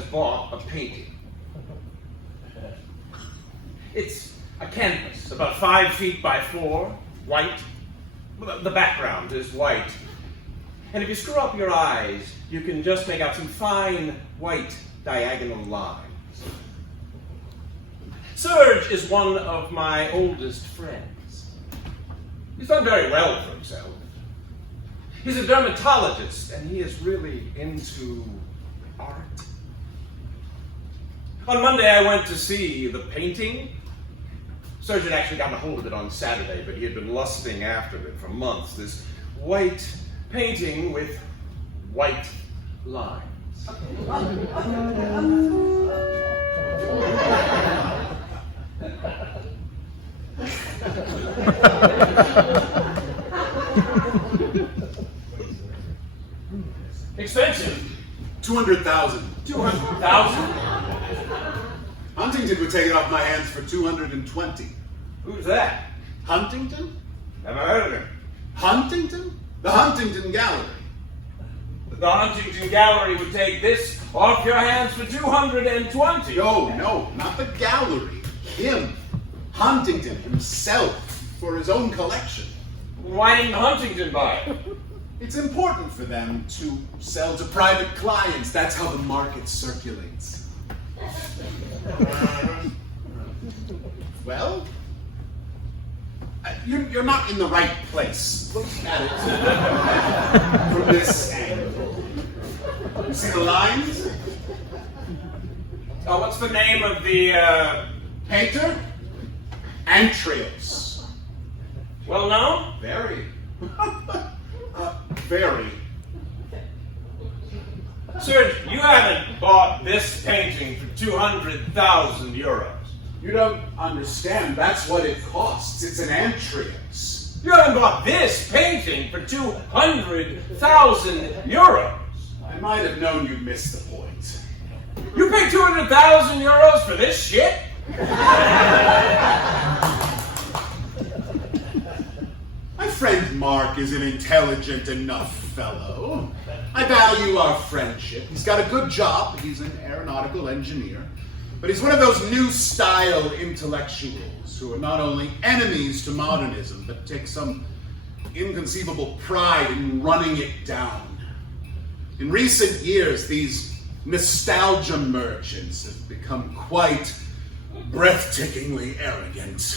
has bought a painting. It's a canvas, about 5 feet by 4, white. The background is white. And if you screw up your eyes, you can just make out some fine white diagonal lines. Serge is one of my oldest friends. He's done very well for himself. He's a dermatologist, and he is really into art. On Monday, I went to see the painting. Serge had actually gotten a hold of it on Saturday, but he had been lusting after it for months. This white painting with white lines. Expensive. 200,000. 200,000? Huntington would take it off my hands for 220. Who's that? Huntington? Never heard of him. Huntington? The Huntington Gallery. The Huntington Gallery would take this off your hands for 220. No, not the gallery. Him. Huntington himself, for his own collection. Why didn't Huntington buy it? It's important for them to sell to private clients. That's how the market circulates. Well, you're not in the right place. Look at it from this angle. You see the lines? Oh, what's the name of the painter? Antrios. Well known? Very. Very. Serge, you haven't bought this painting for 200,000 euros. You don't understand. That's what it costs. It's an Antrios. You haven't bought this painting for 200,000 euros. I might have known you'd miss the point. You paid 200,000 euros for this shit? My friend Marc is an intelligent enough fellow. I value our friendship. He's got a good job. He's an aeronautical engineer. But he's one of those new style intellectuals who are not only enemies to modernism, but take some inconceivable pride in running it down. In recent years, these nostalgia merchants have become quite breathtakingly arrogant.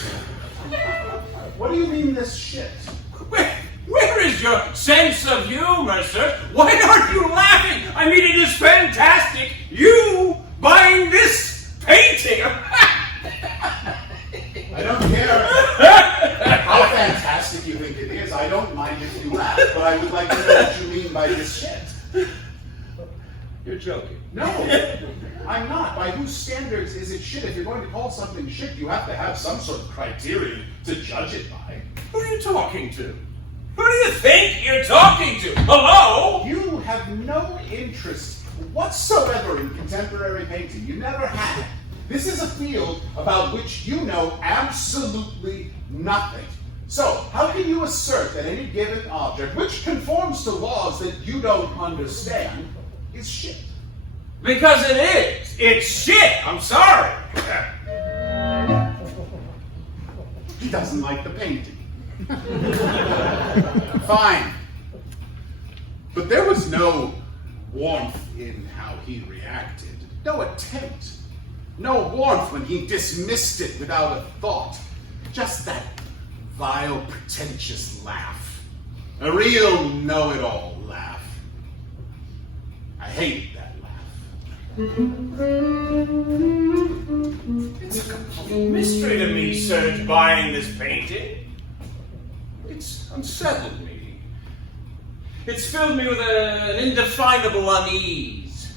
What do you mean this shit? Where is your sense of humor, sir? Why aren't you laughing? I mean, it is fantastic. You buying this painting. I don't care how fantastic you think it is. I don't mind if you laugh, but I would like to know what you mean by this shit. You're joking. No, I'm not. By whose standards is it shit? If you're going to call something shit, you have to have some sort of criterion to judge it by. Who are you talking to? Who do you think you're talking to? Hello? You have no interest whatsoever in contemporary painting. You never had. This is a field about which you know absolutely nothing. So, how can you assert that any given object, which conforms to laws that you don't understand, is shit? Because it is. It's shit. I'm sorry. He doesn't like the painting. Fine. But there was no warmth in how he reacted. No attempt. No warmth when he dismissed it without a thought. Just that vile, pretentious laugh. A real know-it-all laugh. I hate that laugh. It's a complete mystery to me, Serge, buying this painting. It's unsettled me. It's filled me with an indefinable unease.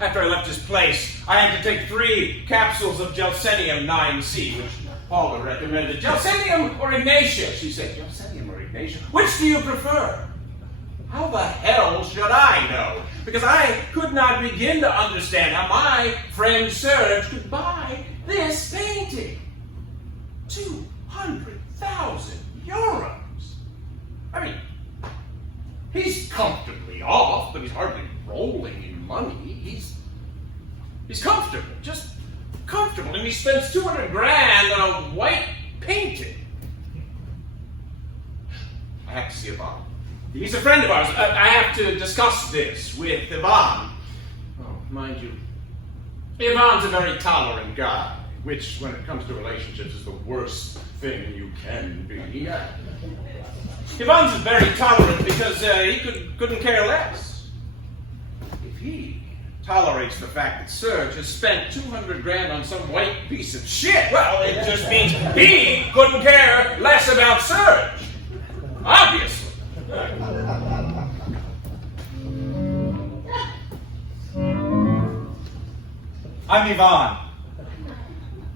After I left his place, I had to take 3 capsules of Gelsenium 9C, which Paula recommended. Gelsenium or Ignatia? She said, Gelsenium or Ignatia? Which do you prefer? How the hell should I know? Because I could not begin to understand how my friend Serge could buy this painting. 200,000 euros. I mean, he's comfortably off, but he's hardly rolling in money. He's comfortable, just comfortable, and he spends 200 grand on a white painting. I have to see Yvan. He's a friend of ours. I have to discuss this with Yvan. Oh, mind you, Yvan's a very tolerant guy, which, when it comes to relationships, is the worst thing you can be. Yvan's very tolerant because he couldn't care less. If he tolerates the fact that Serge has spent 200 grand on some white piece of shit, well, it just means he couldn't care less about Serge. Obviously. I'm Yvan.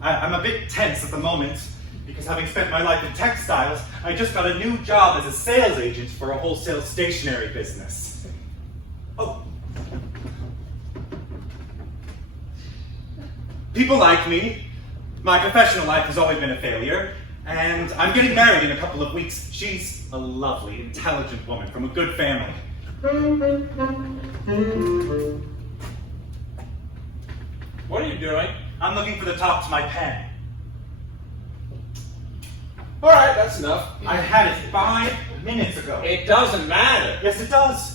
I'm a bit tense at the moment because having spent my life in textiles, I just got a new job as a sales agent for a wholesale stationery business. Oh. People like me. My professional life has always been a failure, and I'm getting married in a couple of weeks. She's a lovely, intelligent woman from a good family. What are you doing? I'm looking for the top to my pen. All right, that's enough. I had it 5 minutes ago. It doesn't matter. Yes, it does.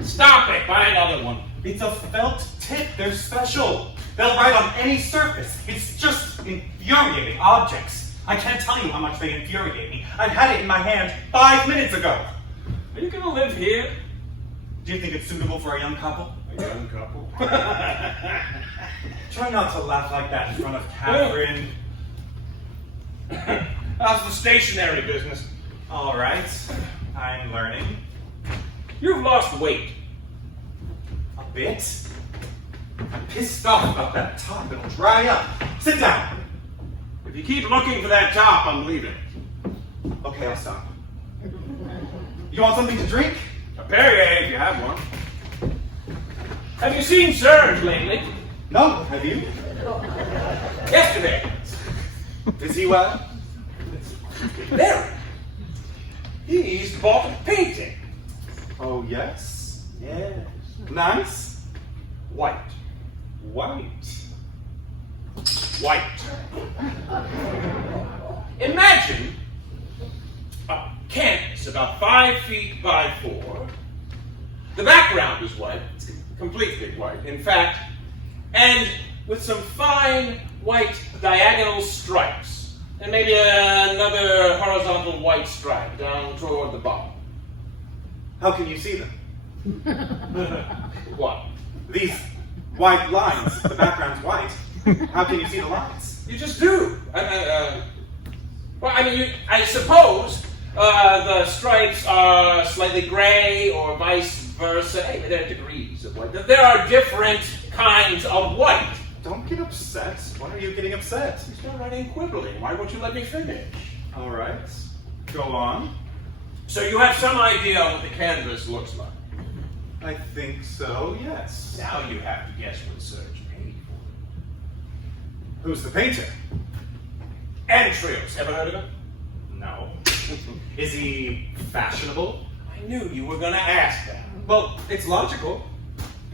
Stop it. Buy another one. It's a felt tip. They're special. They'll write on any surface. It's just infuriating objects. I can't tell you how much they infuriate me. I've had it in my hand 5 minutes ago. Are you going to live here? Do you think it's suitable for a young couple? A young couple? Try not to laugh like that in front of Catherine. How's the stationery business? All right. I'm learning. You've lost weight. A bit. I'm pissed off about that top. It'll dry up. Sit down. If you keep looking for that top, I'm leaving. Okay, I'll stop. You want something to drink? A Perrier, if you have one. Have you seen Serge lately? No, have you? Yesterday. Is he well? Very. He's bought a painting. Oh, yes? Yes. Nice? White. White. White. Imagine a canvas about 5 feet by 4. The background is white. It's completely white, in fact, and with some fine white diagonal stripes, and maybe another horizontal white stripe down toward the bottom. How can you see them? What? These white lines. The background's white. How can you see the lines? You just do. Well, I mean, I suppose the stripes are slightly gray or vice versa. Hey, there are degrees of white. There are different kinds of white. Don't get upset. Why are you getting upset? You start writing quibbling. Why won't you let me finish? All right. Go on. So you have some idea what the canvas looks like. I think so, yes. Now you have to guess what Serge paid for it. Who's the painter? Entrios. Ever heard of him? No. Is he fashionable? I knew you were going to ask that. Well, it's logical.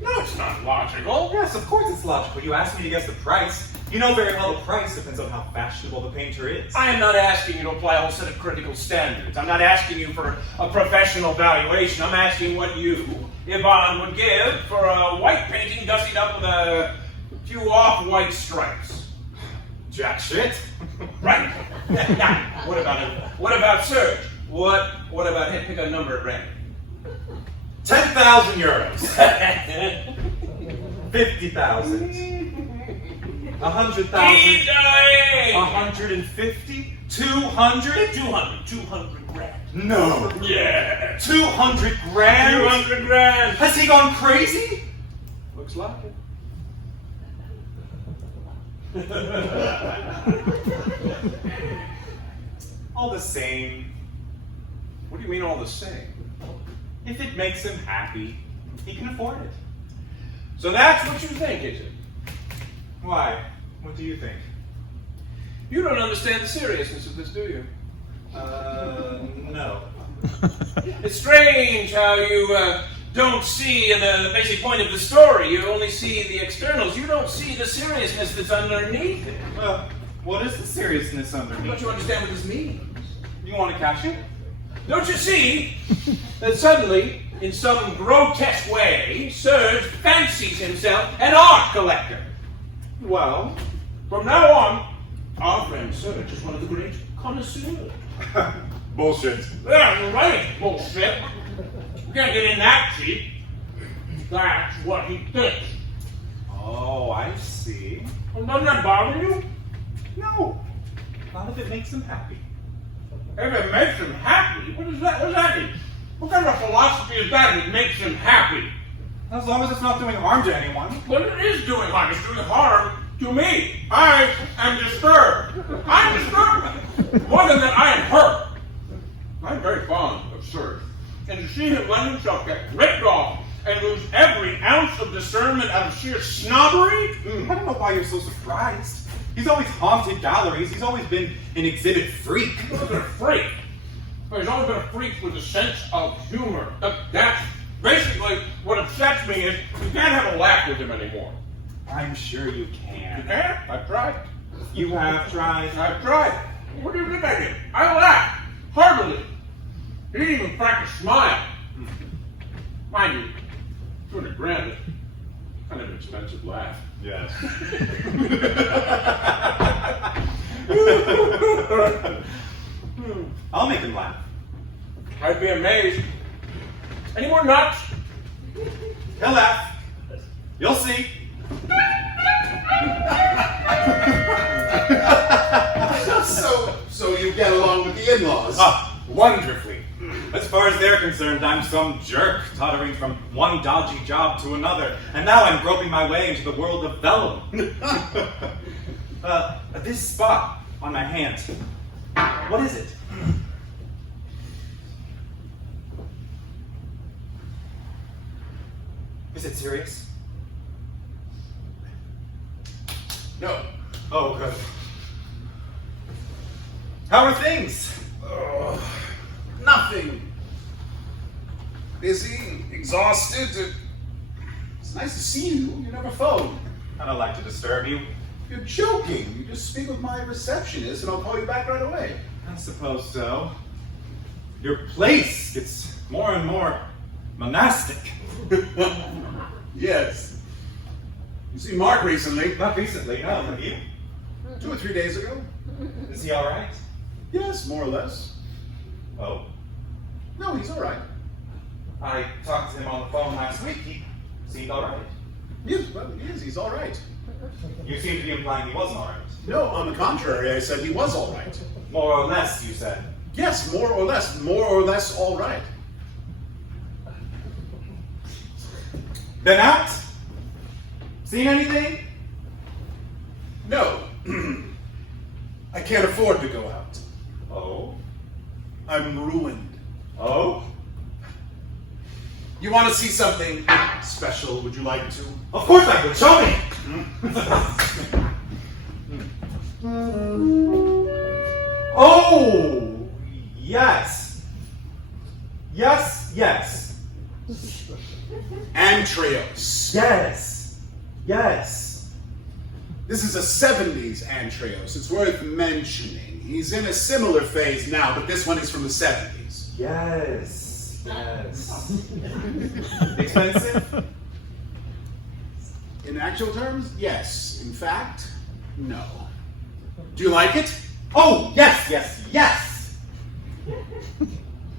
No, it's not logical. Yes, of course it's logical. You asked me to guess the price. You know very well the price depends on how fashionable the painter is. I am not asking you to apply a whole set of critical standards. I'm not asking you for a professional valuation. I'm asking what you, Yvan, would give for a white painting gussied up with a few off-white stripes. Jack shit. Right. Now, what about Serge? What about him? Pick a number at random. 10,000 euros. 50,000. 100,000. 150. 200. 200 grand. No. Yeah. 200 grand. 200 grand. Has he gone crazy? Looks like it. All the same. What do you mean all the same? If it makes him happy, he can afford it. So that's what you think, is it? Why? What do you think? You don't understand the seriousness of this, do you? No. It's strange how you don't see the basic point of the story. You only see the externals. You don't see the seriousness that's underneath it. What is the seriousness underneath? Don't you understand what this means? You want to catch it? Don't you see that suddenly, in some grotesque way, Serge fancies himself an art collector? Well, from now on, our friend Serge is one of the great connoisseurs. Bullshit. Yeah, right, bullshit. We can't get in that cheap. That's what he thinks. Oh, I see. Well, doesn't that bother you? No. Not if it makes him happy. If it makes him happy? What does that mean? What kind of philosophy is that? It makes him happy. As long as it's not doing harm to anyone. Well, it is doing harm. It's doing harm to me. I am disturbed. I'm disturbed. More than that, I am hurt. I'm very fond of Serge. And to see him let himself get ripped off and lose every ounce of discernment out of sheer snobbery? I don't know why you're so surprised. He's always haunted galleries. He's always been an exhibit freak. He's always been a freak. Well, he's always been a freak with a sense of humor. That's basically what upsets me is you can't have a laugh with him anymore. I'm sure you can. You can't? I've tried. You have tried. I've tried. What do you think I did? I laughed. Heartily. He didn't even crack a smile. Mind you, 200 grand is kind of an expensive laugh. Yes. I'll make him laugh. I'd be amazed. Any more nuts? He'll laugh. You'll see. So you get along with the in-laws? Wonderfully. As far as they're concerned, I'm some jerk tottering from one dodgy job to another, and now I'm groping my way into the world of vellum. This spot on my hand, what is it? Is it serious? No. Oh, good. How are things? Nothing. Busy, exhausted. It's nice to see you. You never phone. I don't like to disturb you. You're joking. You just speak with my receptionist and I'll call you back right away. I suppose so. Your place gets more and more monastic. Yes. You see Marc recently? Not recently, no. Have you? 2 or 3 days ago? Is he all right? Yes, more or less. Oh. No, he's all right. I talked to him on the phone last week. He seemed all right. Yes, well, he is. He's all right. You seem to be implying he wasn't all right. No, on the contrary, I said he was all right. More or less, you said. Yes, more or less. More or less all right. Been out? Seen anything? No. I can't afford to go out. Oh. I'm ruined. Oh? You want to see something special? Would you like to? Of course I would. Show me! Oh! Yes. Yes, yes. Antrios. Yes. Yes. This is a 70s Antrios. It's worth mentioning. He's in a similar phase now, but this one is from the 70s. Yes. Yes. Expensive? In actual terms, yes. In fact, no. Do you like it? Oh, yes, yes, yes!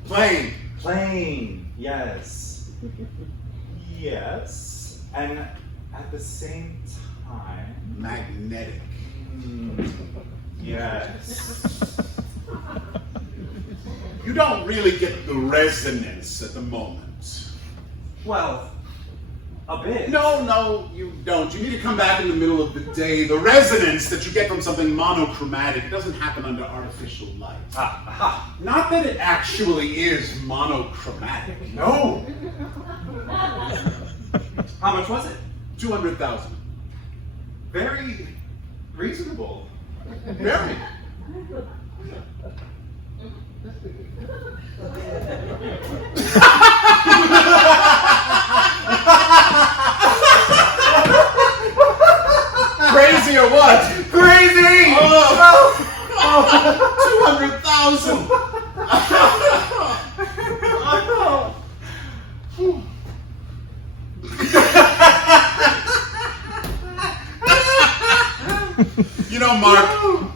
Plain. Plain, yes. Yes. And at the same time... Magnetic. Yes. You don't really get the resonance at the moment. Well, a bit. No, you don't. You need to come back in the middle of the day. The resonance that you get from something monochromatic doesn't happen under artificial light. Aha. Not that it actually is monochromatic. No. How much was it? 200,000. Very reasonable. Marry. Crazy or what? Crazy! Oh, 200,000. You know,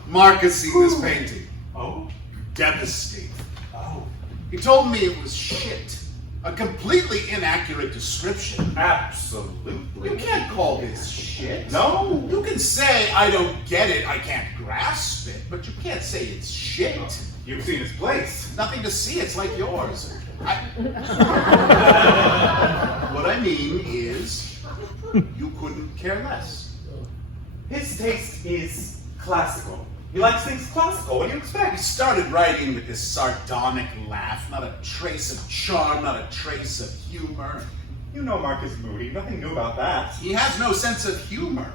Marc has seen this painting. Oh? Devastated. Oh. He told me it was shit. A completely inaccurate description. Absolutely. You can't call this shit. No. You can say, I don't get it, I can't grasp it, but you can't say it's shit. You've seen his place. Nothing to see, it's like yours. What I mean is, you couldn't care less. His taste is classical. He likes things classical. What do you He expect? started writing with this sardonic laugh, not a trace of charm, not a trace of humor. You know Marc is moody. Nothing new about that. He has no sense of humor.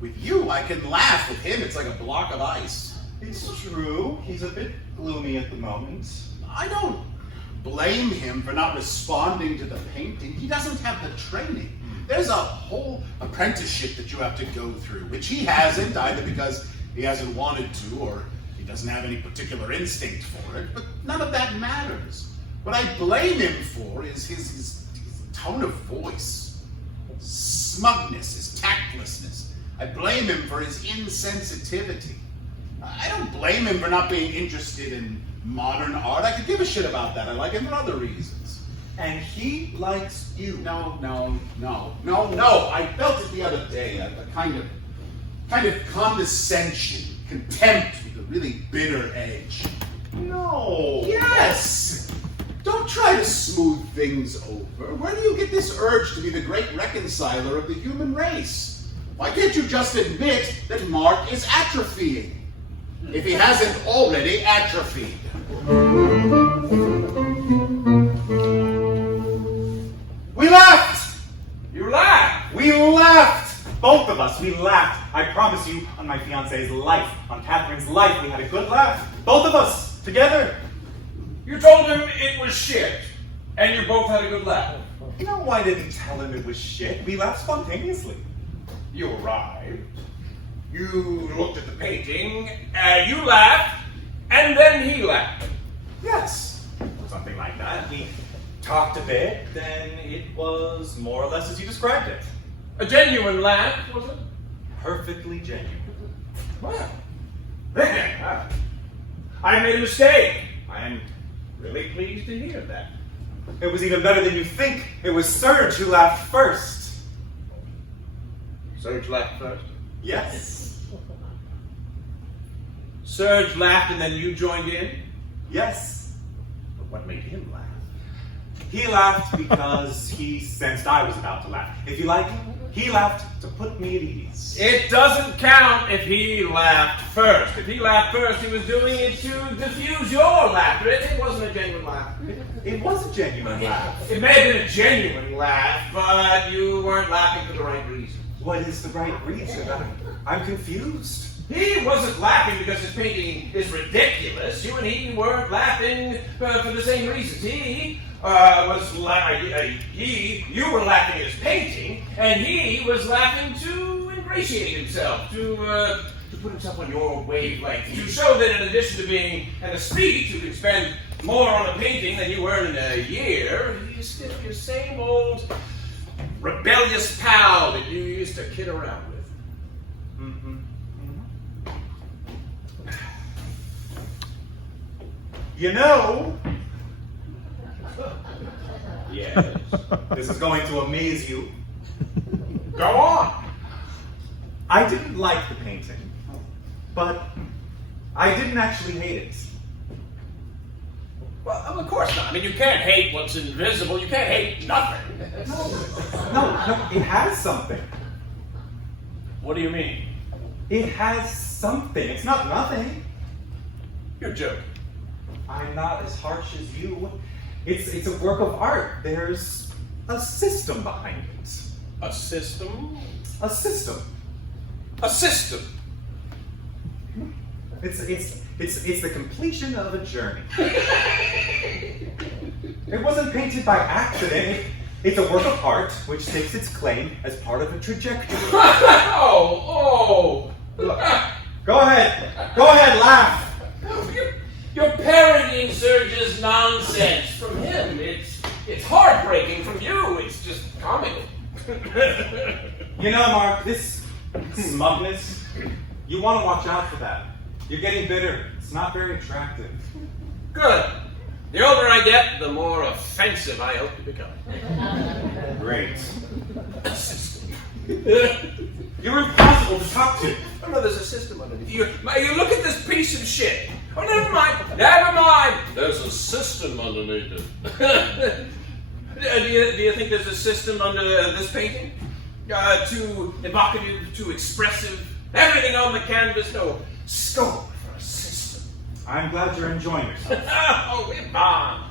With you, I can laugh. With him, it's like a block of ice. It's true. He's a bit gloomy at the moment. I don't blame him for not responding to the painting. He doesn't have the training. There's a whole apprenticeship that you have to go through, which he hasn't, either because he hasn't wanted to or he doesn't have any particular instinct for it, but none of that matters. What I blame him for is his tone of voice, smugness, his tactlessness. I blame him for his insensitivity. I don't blame him for not being interested in modern art. I could give a shit about that. I like him for other reasons. And he likes you. No. I felt it the other day, a kind of condescension, contempt with a really bitter edge. No. Yes! Don't try to smooth things over. Where do you get this urge to be the great reconciler of the human race? Why can't you just admit that Marc is atrophying? If he hasn't already atrophied. We laughed! You laugh. We laughed! Both of us, we laughed. I promise you, on my fiance's life, on Catherine's life, we had a good laugh. Both of us, together. You told him it was shit, and you both had a good laugh. No, I didn't tell him it was shit. We laughed spontaneously. You arrived. You looked at the painting, you laughed, and then he laughed. Yes, something like that. We talked a bit, then it was more or less as you described it. A genuine laugh, was it? Perfectly genuine. Well, then, I made a mistake. I'm really pleased to hear that. It was even better than you think. It was Serge who laughed first. Serge laughed first. Yes. Serge laughed and then you joined in? Yes. But what made him laugh? He laughed because he sensed I was about to laugh. If you like, he laughed to put me at ease. It doesn't count if he laughed first. If he laughed first, he was doing it to diffuse your laughter. It wasn't a genuine laugh. It was a genuine laugh. It may have been a genuine laugh, but you weren't laughing for the right reason. What is the right reason? I'm confused. He wasn't laughing because his painting is ridiculous. You and he weren't laughing for the same reasons. You were laughing at his painting, and he was laughing to ingratiate himself, to put himself on your wavelength, to show that in addition to being an aesthete who can spend more on a painting than you earn in a year, he's still your same old rebellious pal that you used to kid around with. Mm-hmm. You know, Yes. this is going to amaze you. Go on. I didn't like the painting, but I didn't actually hate it. Well, of course not. I mean, you can't hate what's invisible. You can't hate nothing. No, it has something. What do you mean? It has something. It's not nothing. You're joking. I'm not as harsh as you. It's a work of art. There's a system behind it. A system? A system. A system. It's the completion of a journey. It wasn't painted by accident. It's a work of art which stakes its claim as part of a trajectory. Oh! Go ahead, laugh. You're parodying Serge's nonsense from him. It's heartbreaking from you. It's just comical. You know, Marc, this smugness, you want to watch out for that. You're getting bitter. It's not very attractive. Good. The older I get, the more offensive I hope to become. Great. You're impossible to talk to. Oh no, there's a system underneath. You look at this piece of shit. Oh, never mind. There's a system underneath it. Do you think there's a system under this painting? Too evocative, too expressive. Everything on the canvas, no scope for a system. I'm glad you're enjoying yourself. Oh, Yvan.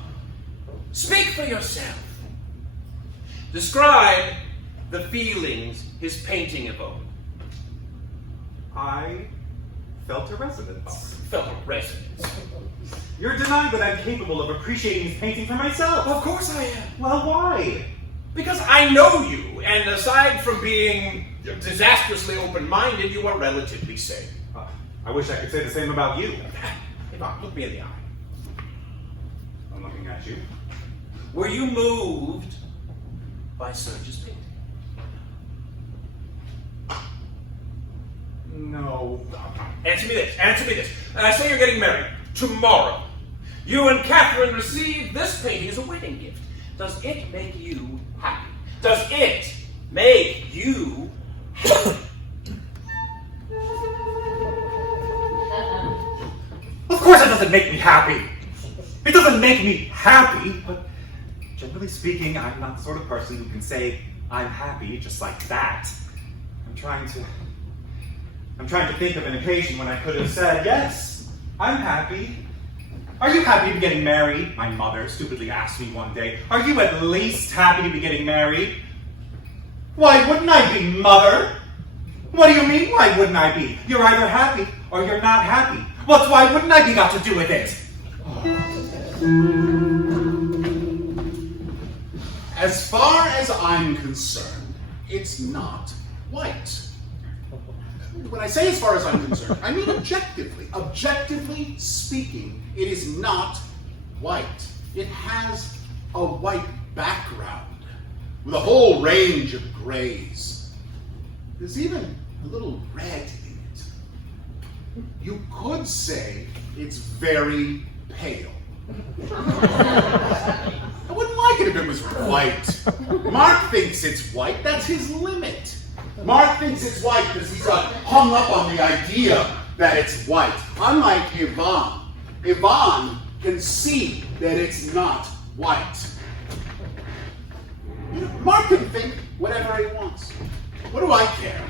Speak for yourself. Describe the feelings his painting evoked. I felt a resonance. Felt a resonance. You're denying that I'm capable of appreciating his painting for myself. Of course I am. Well, why? Because I know you, and aside from being disastrously open-minded, you are relatively sane. I wish I could say the same about you. Yvan, look me in the eye. I'm looking at you. Were you moved by Serge's painting? No. Answer me this. Say you're getting married tomorrow. You and Catherine receive this painting as a wedding gift. Does it make you happy? Does it make you happy? Of course it doesn't make me happy. It doesn't make me happy, but generally speaking, I'm not the sort of person who can say I'm happy just like that. I'm trying to think of an occasion when I could have said, yes, I'm happy. Are you happy to be getting married? My mother stupidly asked me one day, are you at least happy to be getting married? Why wouldn't I be, Mother? What do you mean, why wouldn't I be? You're either happy or you're not happy. What's why wouldn't I be got to do with it? As far as I'm concerned, it's not white. When I say as far as I'm concerned, I mean objectively. Objectively speaking, it is not white. It has a white background with a whole range of grays. There's even a little red in it. You could say it's very pale. I wouldn't like it if it was white. Marc thinks it's white. That's his limit. Marc thinks it's white because he's hung up on the idea that it's white. Unlike Yvan. Yvan can see that it's not white. Marc can think whatever he wants. What do I care?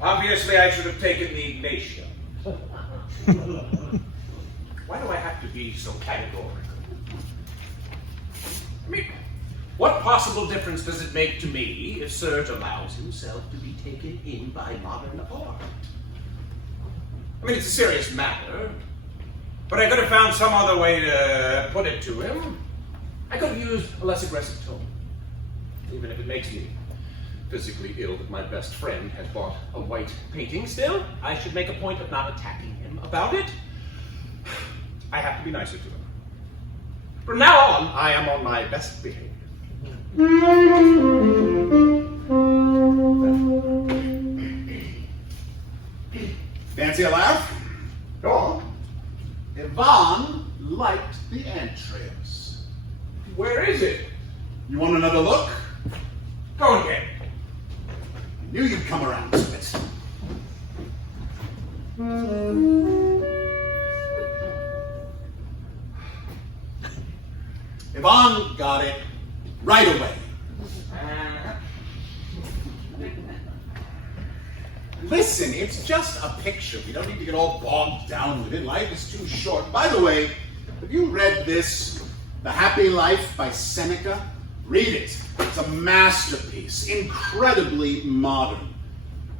Obviously, I should have taken the Ignatia. Why do I have to be so categorical? I mean, what possible difference does it make to me if Serge allows himself to be taken in by modern art? I mean, it's a serious matter, but I could have found some other way to put it to him. I could have used a less aggressive tone, even if it makes me physically ill that my best friend has bought a white painting. Still, I should make a point of not attacking him about it. I have to be nicer to him. From now on, I am on my best behavior. Fancy a laugh? Go on. Yvan liked the entrails. Where is it? You want another look? Go again. I knew you'd come around to it. Yvan got it right away. Listen, it's just a picture. We don't need to get all bogged down with it. Life is too short. By the way, have you read this, The Happy Life by Seneca? Read it. It's a masterpiece, incredibly modern.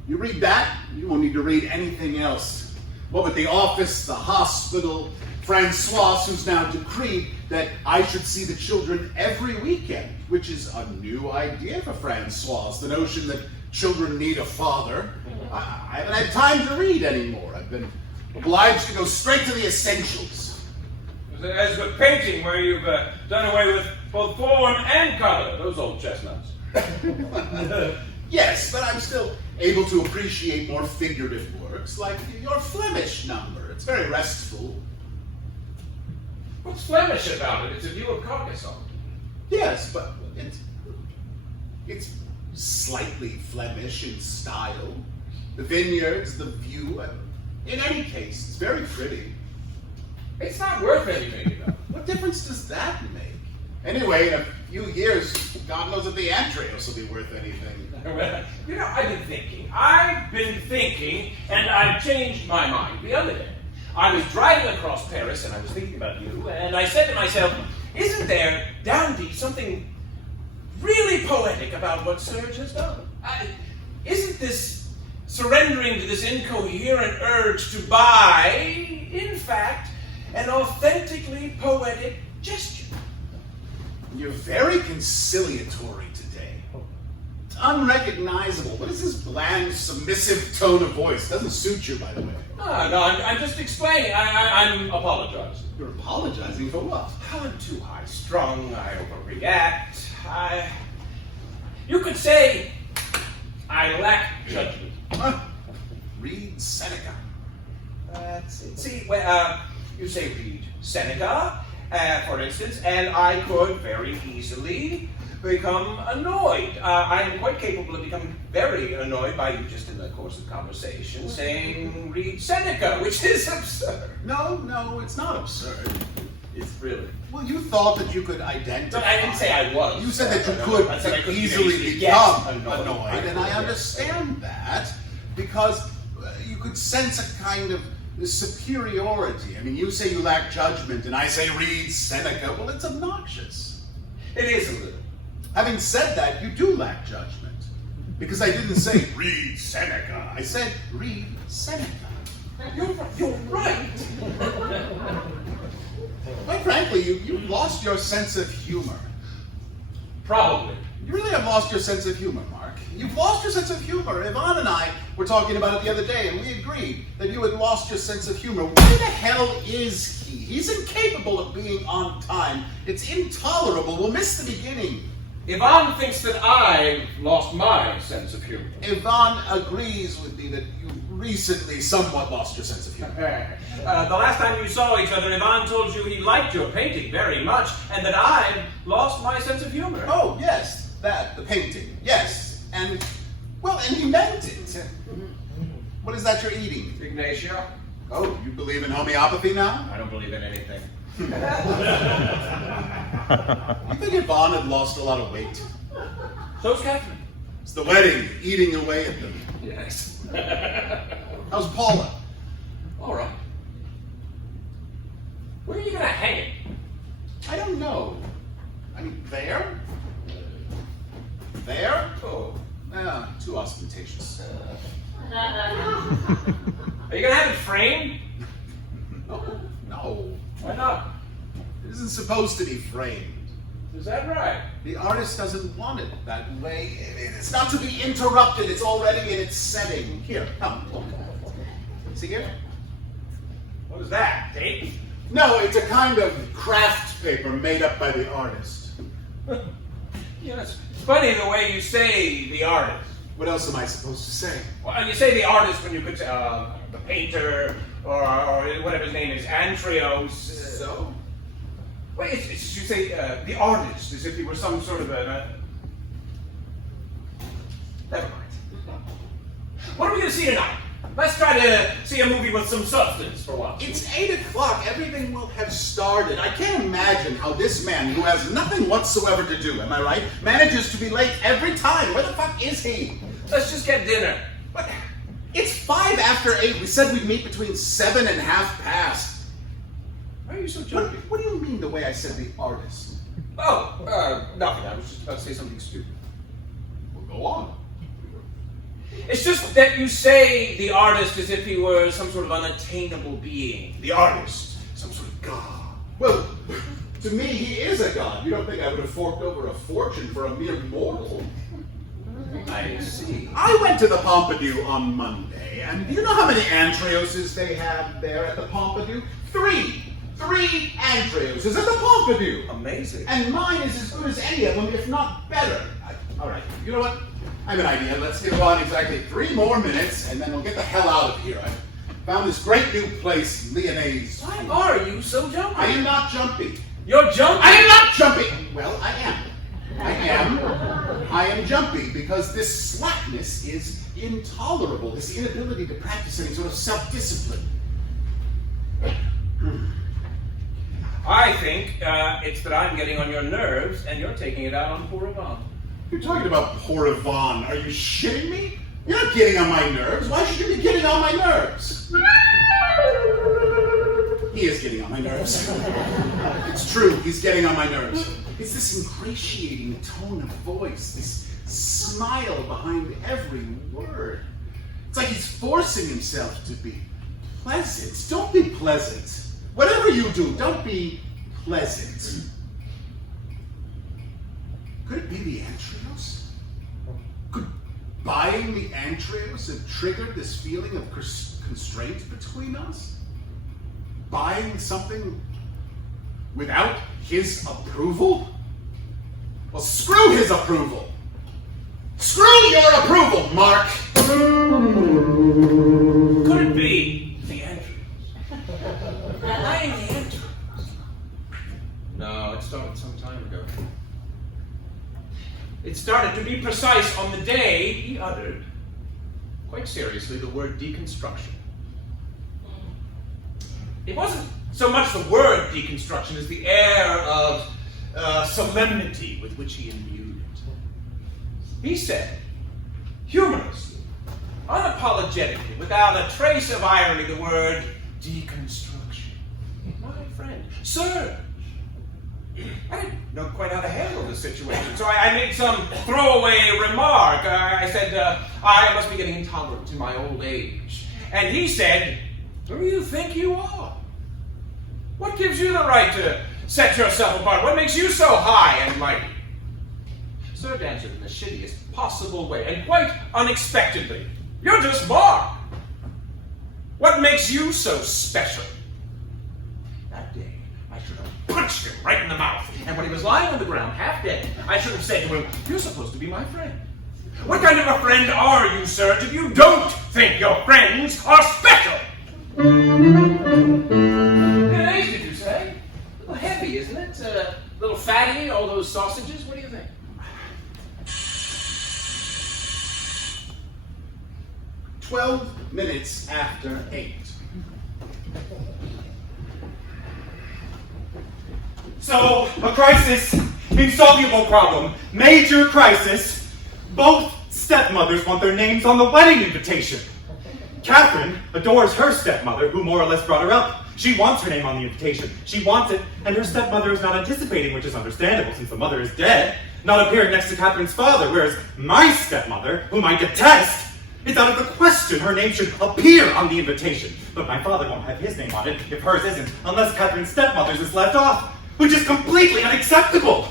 You read that, you won't need to read anything else. What with the office, the hospital, Francois, who's now decreed that I should see the children every weekend, which is a new idea for Francois, the notion that children need a father. I haven't had time to read anymore. I've been obliged to go straight to the essentials. As with painting, where you've done away with both form and color, those old chestnuts. Yes, but I'm still able to appreciate more figurative works, like your Flemish number. It's very restful. What's Flemish about it? It's a view of Carcassonne. Yes, but it's slightly Flemish in style. The vineyards, the view. In any case, it's very pretty. It's not worth anything, you know. What difference does that make? Anyway, in a few years, God knows if the Andreas will be worth anything. Well, you know, I've been thinking, and I've changed my mind the other day. I was driving across Paris, and I was thinking about you, and I said to myself, isn't there, down deep, something really poetic about what Serge has done? Isn't this surrendering to this incoherent urge to buy, in fact, an authentically poetic gesture? You're very conciliatory today. It's unrecognizable. What is this bland, submissive tone of voice? Doesn't suit you, by the way. No, I'm just explaining. I'm apologizing. You're apologizing for what? I'm too high-strung. I overreact. You could say I lack judgment. Read Seneca. That's it. See, you say read Seneca, for instance, and I could very easily become annoyed. I am quite capable of becoming very annoyed by you just in the course of conversation saying read Seneca, which is absurd. No, it's not absurd. It's really. Well, you thought that you could identify. But I didn't say I was. You said that you could easily become annoyed, and I understand that because you could sense a kind of superiority. I mean, you say you lack judgment, and I say read Seneca. Well, it's obnoxious. It is a little. Having said that, you do lack judgment. Because I didn't say read Seneca. I said read Seneca. You're right. Quite frankly, you've lost your sense of humor. Probably. You really have lost your sense of humor, Marc. You've lost your sense of humor. Yvan and I were talking about it the other day, and we agreed that you had lost your sense of humor. Where the hell is he? He's incapable of being on time. It's intolerable. We'll miss the beginning. Yvan thinks that I've lost my sense of humor. Yvan agrees with me that you recently somewhat lost your sense of humor. The last time you saw each other, Yvan told you he liked your painting very much, and that I've lost my sense of humor. Oh, yes, the painting, yes. And he meant it. What is that you're eating? Ignatia? Oh, you believe in homeopathy now? I don't believe in anything. You think Yvonne had lost a lot of weight? So's Catherine. It's the wedding, eating away at them. Yes. How's Paula? All right. Where are you going to hang it? I don't know. I mean, there? There? Oh. Too ostentatious. Are you going to have it framed? No. Why not? It isn't supposed to be framed. Is that right? The artist doesn't want it that way. It's not to be interrupted. It's already in its setting. Here, come, look. See here? What is that, tape? No, it's a kind of craft paper made up by the artist. Yes. It's funny the way you say the artist. What else am I supposed to say? Well, you say the artist when you could say the painter or whatever his name is, Antrios. So? Well, it's you say the artist as if he were some sort of a. Never mind. What are we going to see tonight? Let's try to see a movie with some substance for once. It's 8 o'clock. Everything will have started. I can't imagine how this man, who has nothing whatsoever to do, am I right, manages to be late every time. Where the fuck is he? Let's just get dinner. What? It's 5 after 8. We said we'd meet between 7 and 1/2 Why are you so jumpy? What do you mean the way I said the artist? Oh, nothing. I was just about to say something stupid. Well, go on. It's just that you say the artist as if he were some sort of unattainable being. The artist, some sort of god. Well, to me, he is a god. You don't think I would have forked over a fortune for a mere mortal? I see. I went to the Pompidou on Monday, and do you know how many antrioses they had there at the Pompidou? Three antrioses at the Pompidou. Amazing. And mine is as good as any of them, if not better. All right, you know what? I have an idea. Let's give on exactly 3 more minutes, and then we'll get the hell out of here. I found this great new place, Lyonnaise. Why are you so jumpy? I am not jumpy. You're jumpy? I am not jumpy! Well, I am. I am jumpy because this slackness is intolerable, this inability to practice any sort of self-discipline. I think it's that I'm getting on your nerves and you're taking it out on poor Yvan. You're talking about poor Yvan. Are you shitting me? You're not getting on my nerves. Why should you be getting on my nerves? He is getting on my nerves. It's true, he's getting on my nerves. It's this ingratiating tone of voice, this smile behind every word. It's like he's forcing himself to be pleasant. Don't be pleasant. Whatever you do, don't be pleasant. Could it be the Antrios? Could buying the Antrios have triggered this feeling of constraint between us? Buying something without his approval? Well, screw his approval! Screw your approval, Marc! Could it be the Andrews? Buying the Andrews? No, it started some time ago. It started, to be precise, on the day he uttered, quite seriously, the word deconstruction. It wasn't so much the word deconstruction as the air of solemnity with which he imbued it. He said, humorously, unapologetically, without a trace of irony, the word deconstruction. My friend, Serge. I didn't know quite how to handle the situation, so I made some throwaway remark. I said, I must be getting intolerant in my old age. And he said, who do you think you are? What gives you the right to set yourself apart? What makes you so high and mighty? Serge answered in the shittiest possible way, and quite unexpectedly. You're just Marc. What makes you so special? That day, I should have punched him right in the mouth. And when he was lying on the ground, half dead, I should have said to him, you're supposed to be my friend. What kind of a friend are you, Serge, if you don't think your friends are special? Hey, did you say? A little heavy, isn't it? A little fatty, all those sausages. What do you think? 12 minutes after 8. So, a crisis, insoluble problem, major crisis. Both stepmothers want their names on the wedding invitation. Catherine adores her stepmother, who more or less brought her up. She wants her name on the invitation. She wants it, and her stepmother is not anticipating, which is understandable since the mother is dead, not appearing next to Catherine's father, whereas my stepmother, whom I detest, it's out of the question her name should appear on the invitation. But my father won't have his name on it if hers isn't, unless Catherine's stepmother's is left off, which is completely unacceptable.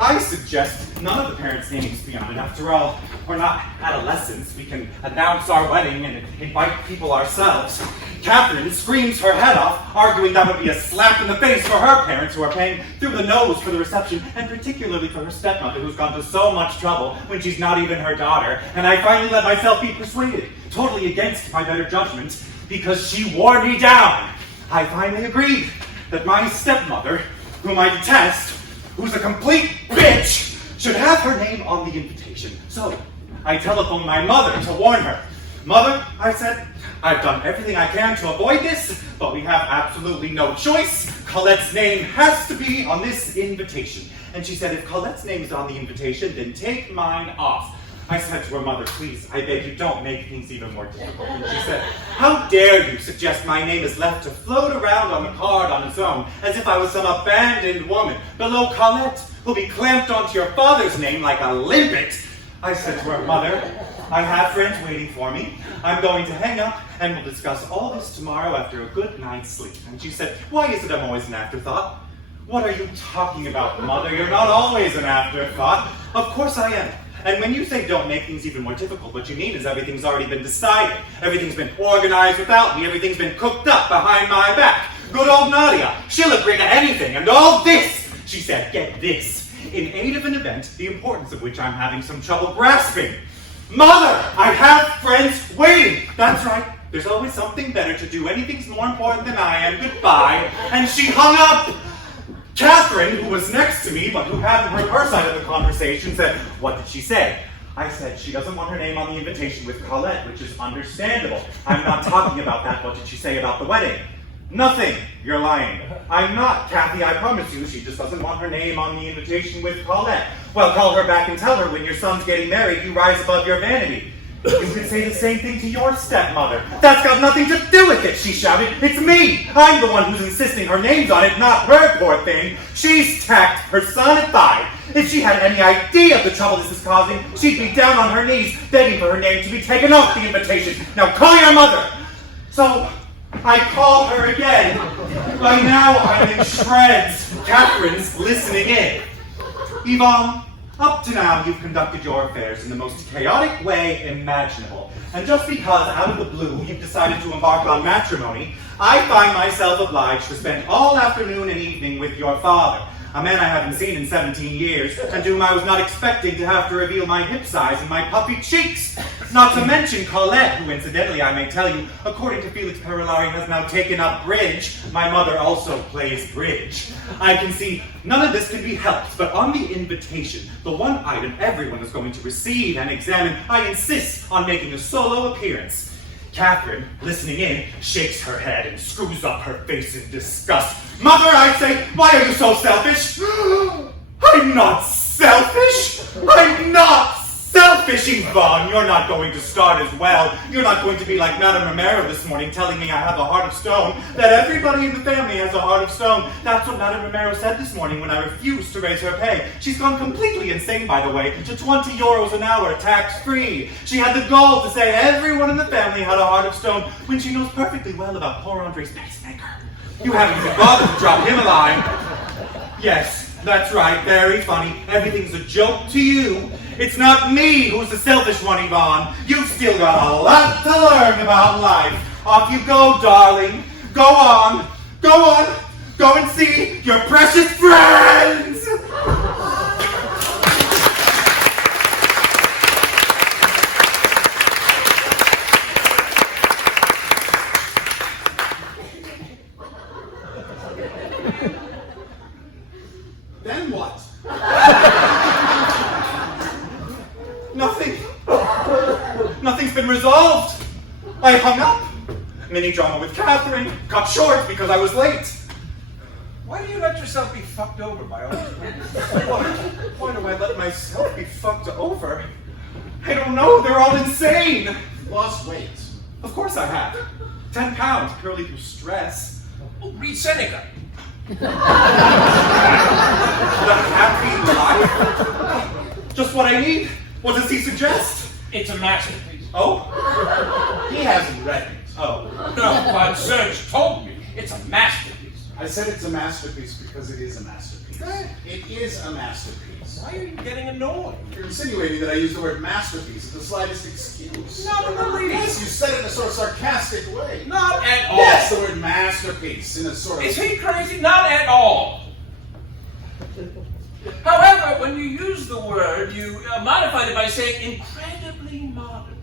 I suggest none of the parents' names be on it. After all, we're not adolescents. We can announce our wedding and invite people ourselves. Catherine screams her head off, arguing that would be a slap in the face for her parents who are paying through the nose for the reception, and particularly for her stepmother who's gone to so much trouble when she's not even her daughter. And I finally let myself be persuaded, totally against my better judgment, because she wore me down. I finally agreed that my stepmother, whom I detest, who's a complete bitch, should have her name on the invitation. So, I telephoned my mother to warn her. Mother, I said, I've done everything I can to avoid this, but we have absolutely no choice. Colette's name has to be on this invitation. And she said, if Colette's name is on the invitation, then take mine off. I said to her, Mother, please, I beg you, don't make things even more difficult. And she said, how dare you suggest my name is left to float around on the card on its own, as if I was some abandoned woman, below Colette, who'll be clamped onto your father's name like a limpet. I said to her, Mother, I have friends waiting for me. I'm going to hang up, and we'll discuss all this tomorrow after a good night's sleep. And she said, why is it I'm always an afterthought? What are you talking about, Mother? You're not always an afterthought. Of course I am. And when you say don't make things even more difficult, what you mean is everything's already been decided. Everything's been organized without me. Everything's been cooked up behind my back. Good old Nadia. She'll agree to anything. And all this, she said, get this, in aid of an event, the importance of which I'm having some trouble grasping. Mother, I have friends waiting. That's right. There's always something better to do. Anything's more important than I am. Goodbye. And she hung up. Catherine, who was next to me, but who hadn't heard her side of the conversation, said, what did she say? I said, she doesn't want her name on the invitation with Colette, which is understandable. I'm not talking about that. What did she say about the wedding? Nothing. You're lying. I'm not, Kathy, I promise you. She just doesn't want her name on the invitation with Colette. Well, call her back and tell her when your son's getting married, you rise above your vanity. You can say the same thing to your stepmother. That's got nothing to do with it, she shouted. It's me. I'm the one who's insisting her name's on it, not her, poor thing. She's tacked her son at 5. If she had any idea of the trouble this is causing, she'd be down on her knees begging for her name to be taken off the invitation. Now call your mother. So I call her again. By now I'm in shreds. Catherine's listening in. Yvan, up to now you've conducted your affairs in the most chaotic way imaginable. And just because out of the blue you've decided to embark on matrimony, I find myself obliged to spend all afternoon and evening with your father, a man I haven't seen in 17 years, and whom I was not expecting to have to reveal my hip size and my puffy cheeks. Not to mention Colette, who incidentally I may tell you, according to Felix Perolari, has now taken up bridge. My mother also plays bridge. I can see none of this can be helped, but on the invitation, the one item everyone is going to receive and examine, I insist on making a solo appearance. Catherine, listening in, shakes her head and screws up her face in disgust. Mother, I say, why are you so selfish? I'm not selfish! I'm not selfish, Yvonne! You're not going to start as well. You're not going to be like Madame Romero this morning telling me I have a heart of stone, that everybody in the family has a heart of stone. That's what Madame Romero said this morning when I refused to raise her pay. She's gone completely insane, by the way, to 20 euros an hour, tax-free. She had the gall to say everyone in the family had a heart of stone when she knows perfectly well about poor Andre's pacemaker. You haven't even bothered to drop him a line. Yes, that's right, very funny. Everything's a joke to you. It's not me who's the selfish one, Yvonne. You've still got a lot to learn about life. Off you go, darling. Go on. Go on. Go and see your precious friends. Then what? Nothing. Nothing's been resolved. I hung up. Mini drama with Catherine. Cut short because I was late. Why do you let yourself be fucked over by all these women? Why do I let myself be fucked over? I don't know. They're all insane. Lost weight. Of course I have. 10 pounds purely through stress. Oh, read Seneca. The happy life? Just what I need? What does he suggest? It's a masterpiece. Oh? He hasn't read it. Oh. No, but Serge told me it's a masterpiece. I said it's a masterpiece because it is a masterpiece. It is a masterpiece. Why are you getting annoyed? You're insinuating that I use the word masterpiece as the slightest excuse. Not in the Yes, least. you said it in a sort of sarcastic way. Not at all. Yes, the word masterpiece in a sort of... Is he crazy? Not at all. However, when you use the word, you modified it by saying incredibly modern.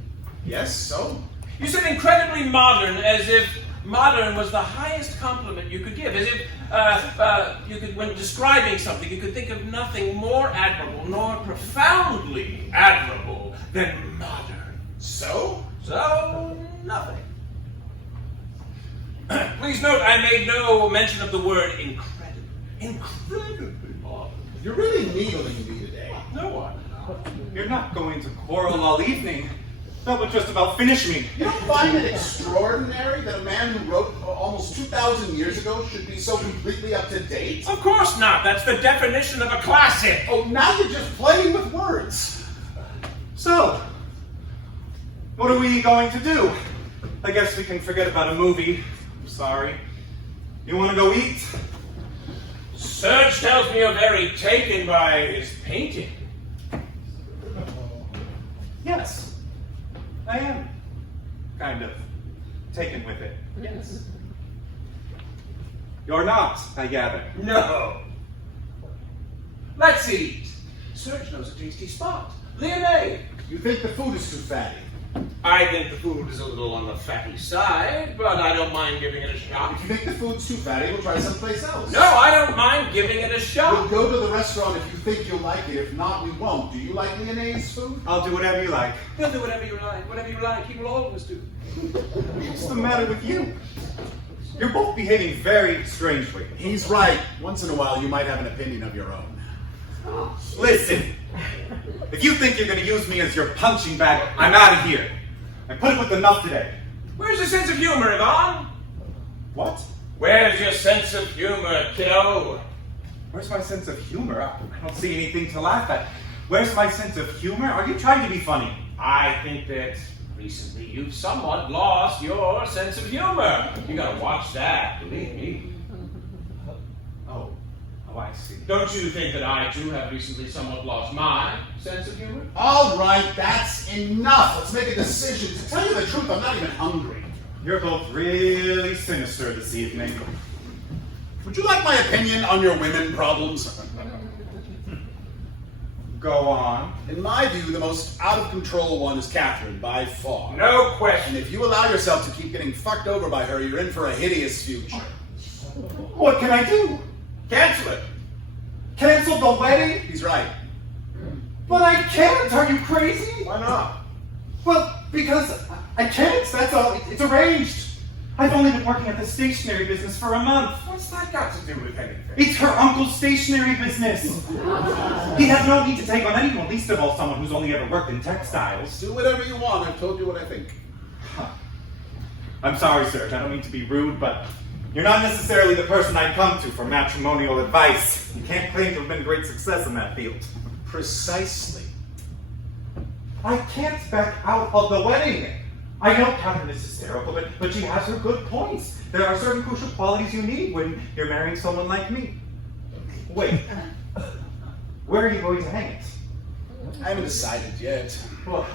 Yes, so? You said incredibly modern as if modern was the highest compliment you could give, as if you could, when describing something, you could think of nothing more admirable, nor profoundly admirable than modern. So? So, nothing. Please note, I made no mention of the word incredible. Incredibly modern. You're really needling me today. No one. You're not going to quarrel all evening. That would just about finish me. You don't find it extraordinary that a man who wrote almost 2,000 years ago should be so completely up to date? Of course not. That's the definition of a classic. Oh, now you're just playing with words. So, What are we going to do? I guess we can forget about a movie. I'm sorry. You want to go eat? Serge tells me you're very taken by his painting. Yes, I am. Kind of taken with it. Yes. You're not, I gather. No. Let's eat. Serge knows a tasty spot. Lemonade. You think the food is too fatty? I think the food is a little on the fatty side, but I don't mind giving it a shot. If you think the food's too fatty, we'll try someplace else. No, I don't mind giving it a shot. We'll go to the restaurant if you think you'll like it. If not, we won't. Do you like Leonade's food? I'll do whatever you like. He'll do whatever you like. Whatever you like, he will always do. What's the matter with you? You're both behaving very strangely. He's right. Once in a while, you might have an opinion of your own. Listen, if you think you're going to use me as your punching bag, I'm out of here. I put it with enough today. Where's your sense of humor, Yvan? What? Where's your sense of humor, kiddo? Where's my sense of humor? I don't see anything to laugh at. Where's my sense of humor? Are you trying to be funny? I think that recently you've somewhat lost your sense of humor. You gotta watch that, believe me. Oh, I see. Don't you think that I too have recently somewhat lost my sense of humor? All right, that's enough. Let's make a decision. To tell you the truth, I'm not even hungry. You're both really sinister this evening. Would you like my opinion on your women problems? Go on. In my view, the most out-of-control one is Catherine, by far. No And question. if you allow yourself to keep getting fucked over by her, you're in for a hideous future. What can I do? Cancel it. Cancel the wedding? He's right. But I can't. Are you crazy? Why not? Well, because I can't. That's all. It's arranged. I've only been working at the stationery business for a month. What's that got to do with anything? It's her uncle's stationery business. He has no need to take on anyone, least of all someone who's only ever worked in textiles. Do whatever you want. I've told you what I think. I'm sorry, Serge. I don't mean to be rude, but you're not necessarily the person I'd come to for matrimonial advice. You can't claim to have been a great success in that field. Precisely. I can't back out of the wedding. I know Catherine is hysterical, but she has her good points. There are certain crucial qualities you need when you're marrying someone like me. Wait, where are you going to hang it? I haven't decided yet. Well,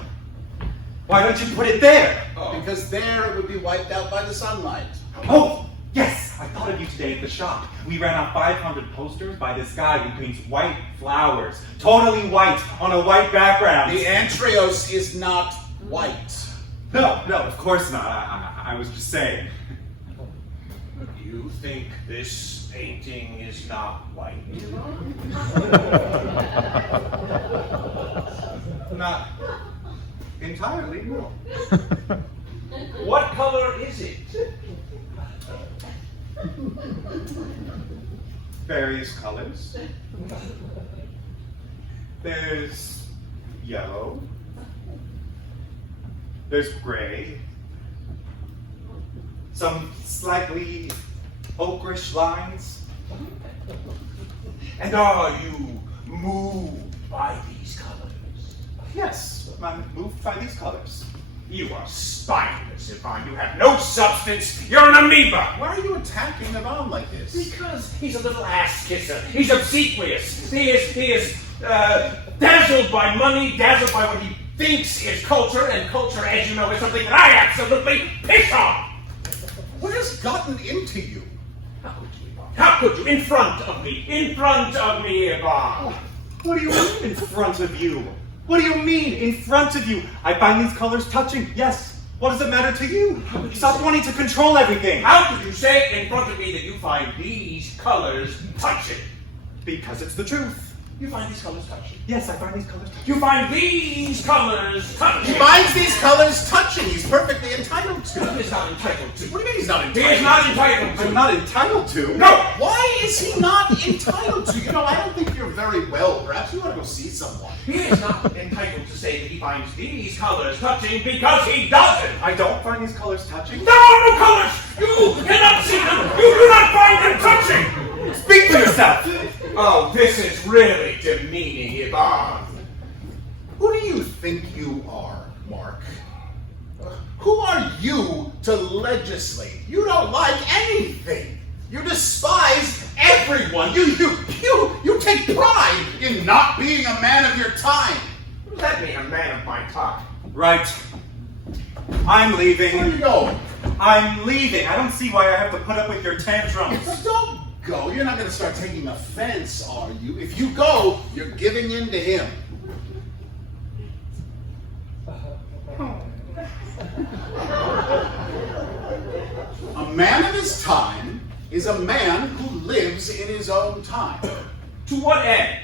why don't you put it there? Because there it would be wiped out by the sunlight. Oh, yes, I thought of you today at the shop. We ran out 500 posters by this guy who paints white flowers, totally white, on a white background. The Antrios is not white. No, of course not. I was just saying. You think this painting is not white? Not entirely, no. What color is it? Various colors. There's yellow. There's gray. Some slightly ochreish lines. And are you moved by these colors? Yes, I'm moved by these colors. You are spineless, Yvan. You have no substance. You're an amoeba. Why are you attacking Yvan like this? Because he's a little ass kisser. He's obsequious. He is dazzled by money, dazzled by what he thinks is culture, and culture, as you know, is something that I absolutely piss on. What has gotten into you? How could you? In front of me. In front of me, Yvan. What do you mean in front of you? What do you mean in front of you? I find these colors touching. Yes. What does it matter to you? Stop wanting to control everything. How could you say in front of me that you find these colors touching? Because it's the truth. You find these colors touching. Yes, I find these colors touching. You find these colors touching. He finds these colors touching. He's perfectly entitled to. He is not entitled to. What do you mean he's not He entitled is not entitled to. I'm not entitled to. No! Why is he not entitled to? You know, I don't think you're very well. Perhaps you want to go see someone. He is not entitled to say that he finds these colors touching because he doesn't. I don't find these colors touching. There are no colors! You cannot see them! You do not find them touching! Speak for yourself! Oh, this is really demeaning, Yvan. Who do you think you are, Marc? Who are you to legislate? You don't like anything. You despise everyone. You take pride in not being a man of your time. What does that mean, a man of my time? Right. I'm leaving. Where are you going? I'm leaving. I don't see why I have to put up with your tantrums. Don't go. You're not going to start taking offense, are you? If you go, you're giving in to him. A man of his time is a man who lives in his own time. To what end?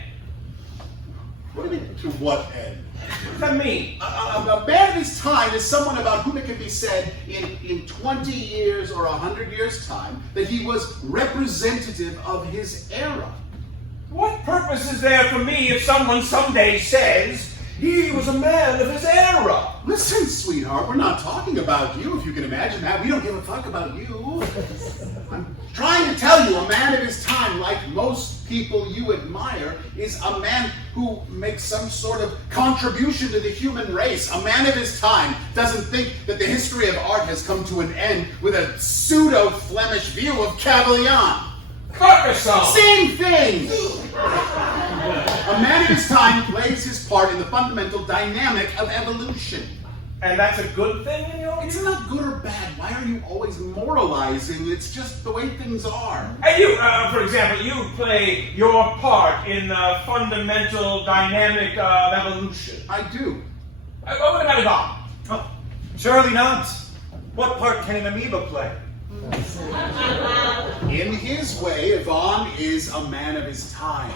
What do you mean, to what end? What does that mean? A man of his time is someone about whom it can be said in 20 years or 100 years' time that he was representative of his era. What purpose is there for me if someone someday says he was a man of his era? Listen, sweetheart, we're not talking about you, if you can imagine that. We don't give a fuck about you. I'm trying to tell you, a man of his time, like most people you admire, is a man who makes some sort of contribution to the human race. A man of his time doesn't think that the history of art has come to an end with a pseudo-Flemish view of Cavillon. Carcassonne! Same thing! A man of his time plays his part in the fundamental dynamic of evolution. And that's a good thing in your It's view? not good or bad. Why are you always moralizing? It's just the way things are. And you, for example, you play your part in the fundamental dynamic of evolution. I do. What about Yvan? Oh, surely not. What part can an amoeba play? In his way, Yvan is a man of his time.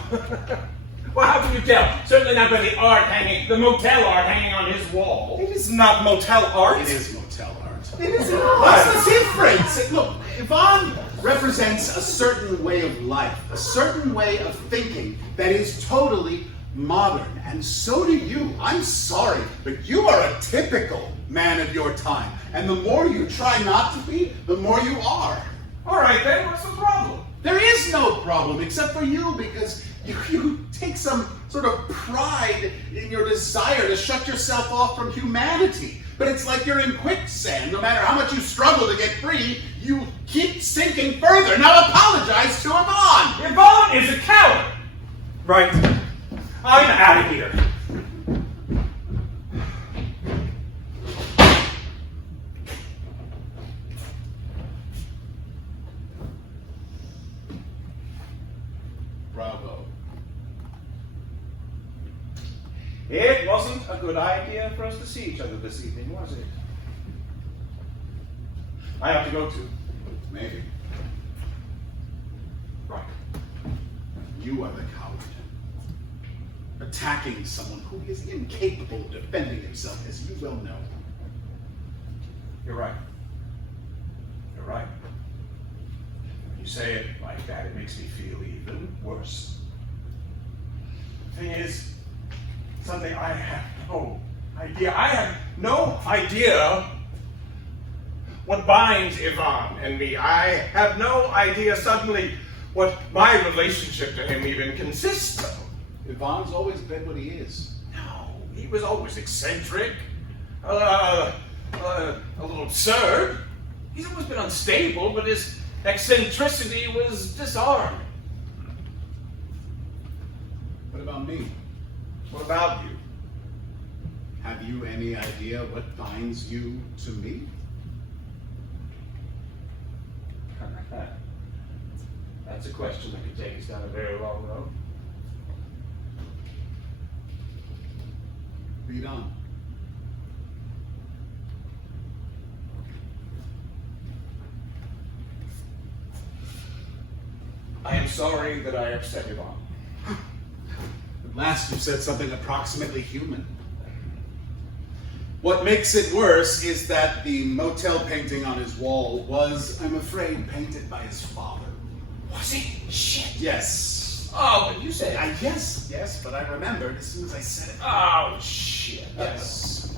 Well, how can you tell? Certainly not by the motel art hanging on his wall. It is not motel art. It is motel art. It is What's the difference? Look, Yvan represents a certain way of life, a certain way of thinking that is totally modern, and so do you. I'm sorry, but you are a typical man of your time, and the more you try not to be, the more you are. All right, then, what's the problem? There is no problem except for you, because you take some sort of pride in your desire to shut yourself off from humanity. But it's like you're in quicksand. No matter how much you struggle to get free, you keep sinking further. Now apologize to Yvan. Yvan is a coward. Right. I'm out of here. Bravo. It wasn't a good idea for us to see each other this evening, was it? I have to go too. Maybe. Right. You are the coward. Attacking someone who is incapable of defending himself, as you well know. You're right. You're right. When you say it like that, it makes me feel even worse. The thing is, something I have no idea. I have no idea what binds Yvan and me. I have no idea suddenly what my relationship to him even consists of. Yvan's always been what he is. No, he was always eccentric, a little absurd. He's always been unstable, but his eccentricity was disarming. What about me? What about you? Have you any idea what binds you to me? That's a question that could take us down a very long road. Lead on. I am sorry that I upset Yvan. At last you said something approximately human. What makes it worse is that the motel painting on his wall was, I'm afraid, painted by his father. Was it? Shit. Yes. Oh, but you said it. Yes, but I remembered as soon as I said it. Oh, shit. Yes.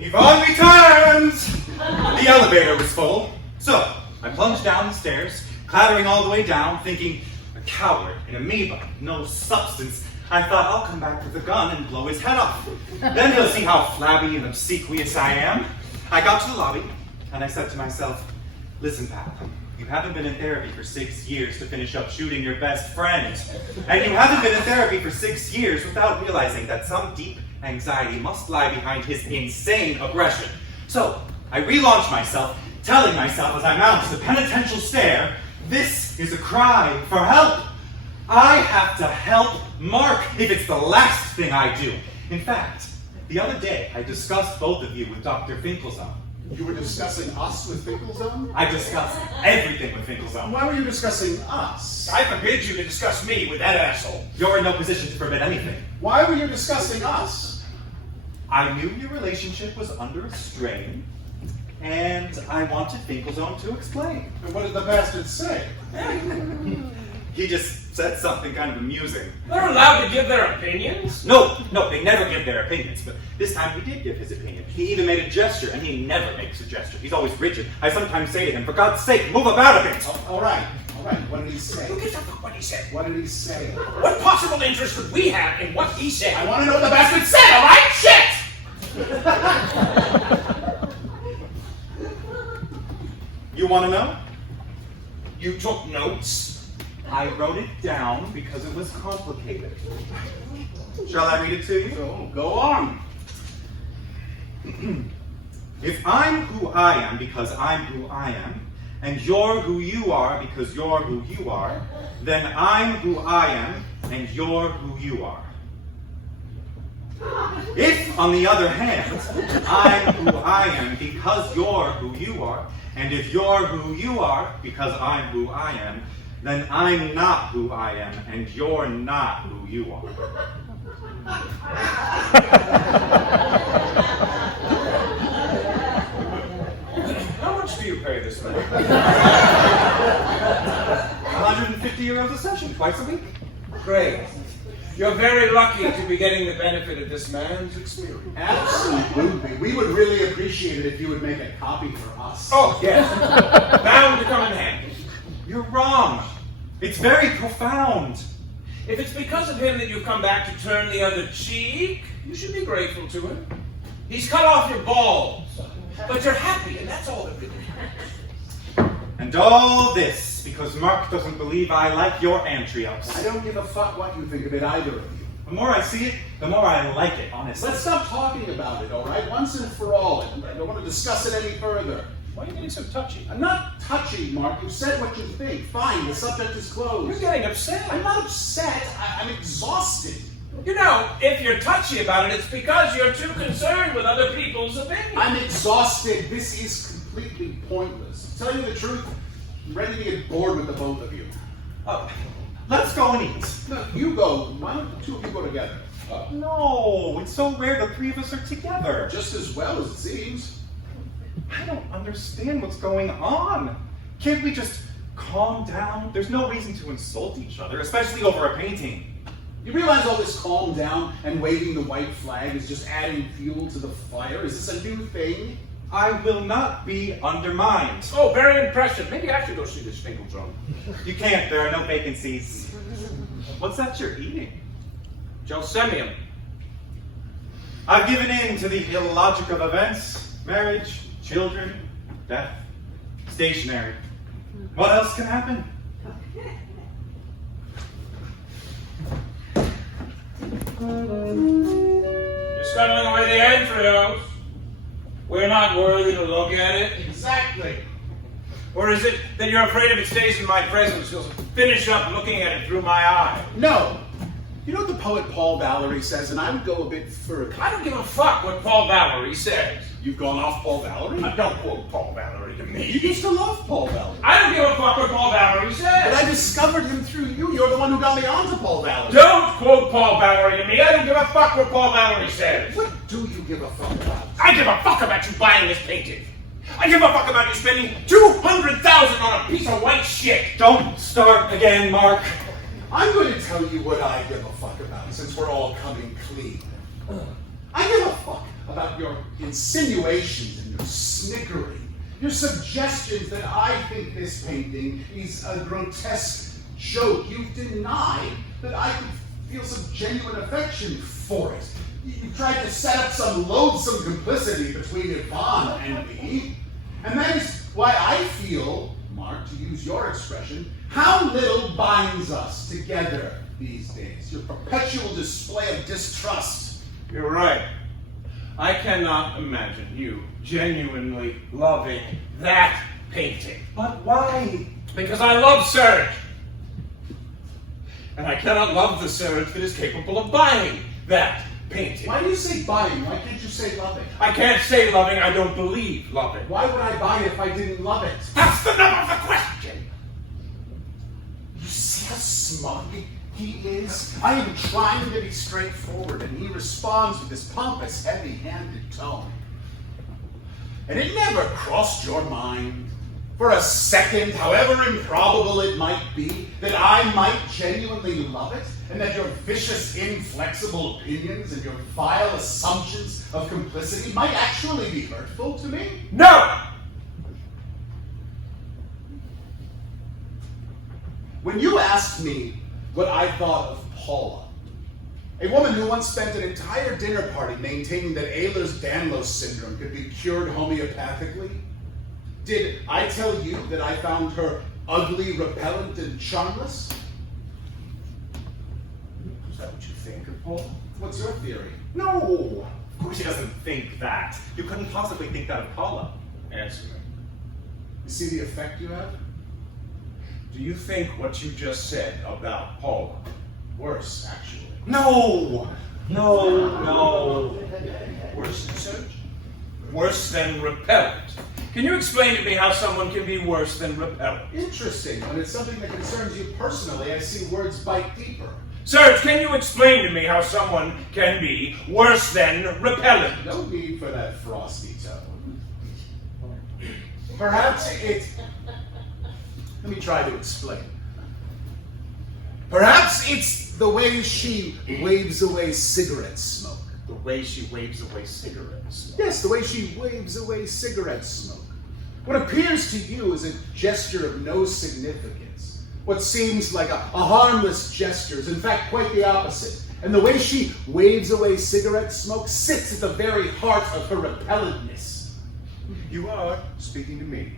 Yvan returns! The elevator was full, so I'm plunged down the stairs, clattering all the way down, thinking, a coward, an amoeba, no substance. I thought, I'll come back with a gun and blow his head off. Then he'll see how flabby and obsequious I am. I got to the lobby, and I said to myself, listen, pal, you haven't been in therapy for 6 years to finish up shooting your best friend. And you haven't been in therapy for 6 years without realizing that some deep anxiety must lie behind his insane aggression. So, I relaunched myself, telling myself as I mounted the penitential stair, this is a cry for help. I have to help Marc if it's the last thing I do. In fact, the other day I discussed both of you with Dr. Finkelzone. You were discussing us with Finkelzone? I discussed everything with Finkelzone. Why were you discussing us? I forbid you to discuss me with that asshole. You're in no position to forbid anything. Why were you discussing us? I knew your relationship was under a strain, and I wanted Finkelzone to explain. And what did the bastard say? He just said something kind of amusing. They're allowed to give their opinions? No, they never give their opinions, but this time he did give his opinion. He even made a gesture, and he never makes a gesture. He's always rigid. I sometimes say to him, for God's sake, move about a bit! All right. What did he say? Who gives a fuck what he said? What did he say? What possible interest would we have in what he said? I want to know what the bastard said, all right? Shit! You want to know? You took notes? I wrote it down because it was complicated. Shall I read it to you? Go on. If I'm who I am because I'm who I am, and you're who you are because you're who you are, then I'm who I am, and you're who you are. If, on the other hand, I'm who I am because you're who you are, and if you're who you are because I'm who I am, then I'm not who I am, and you're not who you are. How much do you pay this man? 150 euros a session, twice a week. Great. You're very lucky to be getting the benefit of this man's experience. Absolutely. We would really appreciate it if you would make a copy for us. Oh, yes. Bound to come in handy. You're wrong. It's very profound. If it's because of him that you've come back to turn the other cheek, you should be grateful to him. He's cut off your balls. But you're happy, and that's all that really matters. And all this because Marc doesn't believe I like your antriops. I don't give a fuck what you think of it, either of you. The more I see it, the more I like it, honestly. Let's stop talking about it, all right? Once and for all. I don't want to discuss it any further. Why are you getting so touchy? I'm not touchy, Marc. You've said what you think. Fine, the subject is closed. You're getting upset. I'm not upset. I'm exhausted. You know, if you're touchy about it, it's because you're too concerned with other people's opinions. I'm exhausted. This is completely pointless. To tell you the truth, I'm ready to get bored with the both of you. Let's go and eat. No, you go. Why don't the two of you go together? No, it's so rare the three of us are together. Just as well as it seems. I don't understand what's going on. Can't we just calm down? There's no reason to insult each other, especially over a painting. You realize all this calm down and waving the white flag is just adding fuel to the fire? Is this a new thing? I will not be undermined. Oh, very impressive. Maybe I should go see this Finkelzone. You can't, there are no vacancies. What's that you're eating? Gelsemium. I've given in to the illogic of events, marriage, children, death, stationary. What else can happen? You're scuttling away the entrails. We're not worthy to look at it. Exactly. Or is it that you're afraid if it stays in my presence, you'll finish up looking at it through my eye? No. You know what the poet Paul Valery says, and I would go a bit further. I don't give a fuck what Paul Valery says. You've gone off Paul Valery? Don't quote Paul Valery to me. You used to love Paul Valery. I don't give a fuck what Paul Valery says. But I discovered him through you. You're the one who got me onto Paul Valery. Don't quote Paul Valery to me. I don't give a fuck what Paul Valery says. What do you give a fuck about? I give a fuck about you buying this painting. I give a fuck about you spending $200,000 on a piece of white shit. Don't start again, Marc. I'm going to tell you what I give a fuck about, since we're all coming clean. I give a fuck about your insinuations and your snickering. Your suggestions that I think this painting is a grotesque joke. You've denied that I could feel some genuine affection for it. You tried to set up some loathsome complicity between Yvan and me. And that is why I feel, Marc, to use your expression, how little binds us together these days. Your perpetual display of distrust. You're right. I cannot imagine you genuinely loving that painting. But why? Because I love Serge. And I cannot love the Serge that is capable of buying that painting. Why do you say buying? Why can't you say loving? I can't say loving, I don't believe loving. Why would I buy it if I didn't love it? That's the nub of the question. You see how smug he is? I am trying to be straightforward, and he responds with this pompous, heavy-handed tone. And it never crossed your mind for a second, however improbable it might be, that I might genuinely love it, and that your vicious, inflexible opinions and your vile assumptions of complicity might actually be hurtful to me? No! When you asked me what I thought of Paula, a woman who once spent an entire dinner party maintaining that Ehlers-Danlos syndrome could be cured homeopathically, did I tell you that I found her ugly, repellent, and charmless? Is that what you think of Paula? What's your theory? No! Of course he doesn't think that. You couldn't possibly think that of Paula. Answer me. You see the effect you have? Do you think what you just said about Paula? Worse, actually. No! No. Worse than Serge? Worse than repellent? Can you explain to me how someone can be worse than repellent? Interesting. When it's something that concerns you personally, I see words bite deeper. Serge, can you explain to me how someone can be worse than repellent? No need for that frosty tone. Perhaps it... Let me try to explain. Perhaps it's the way she waves away cigarette smoke. The way she waves away cigarettes. Yes, the way she waves away cigarette smoke. What appears to you is a gesture of no significance. What seems like a harmless gesture is in fact quite the opposite. And the way she waves away cigarette smoke sits at the very heart of her repellentness. You are speaking to me,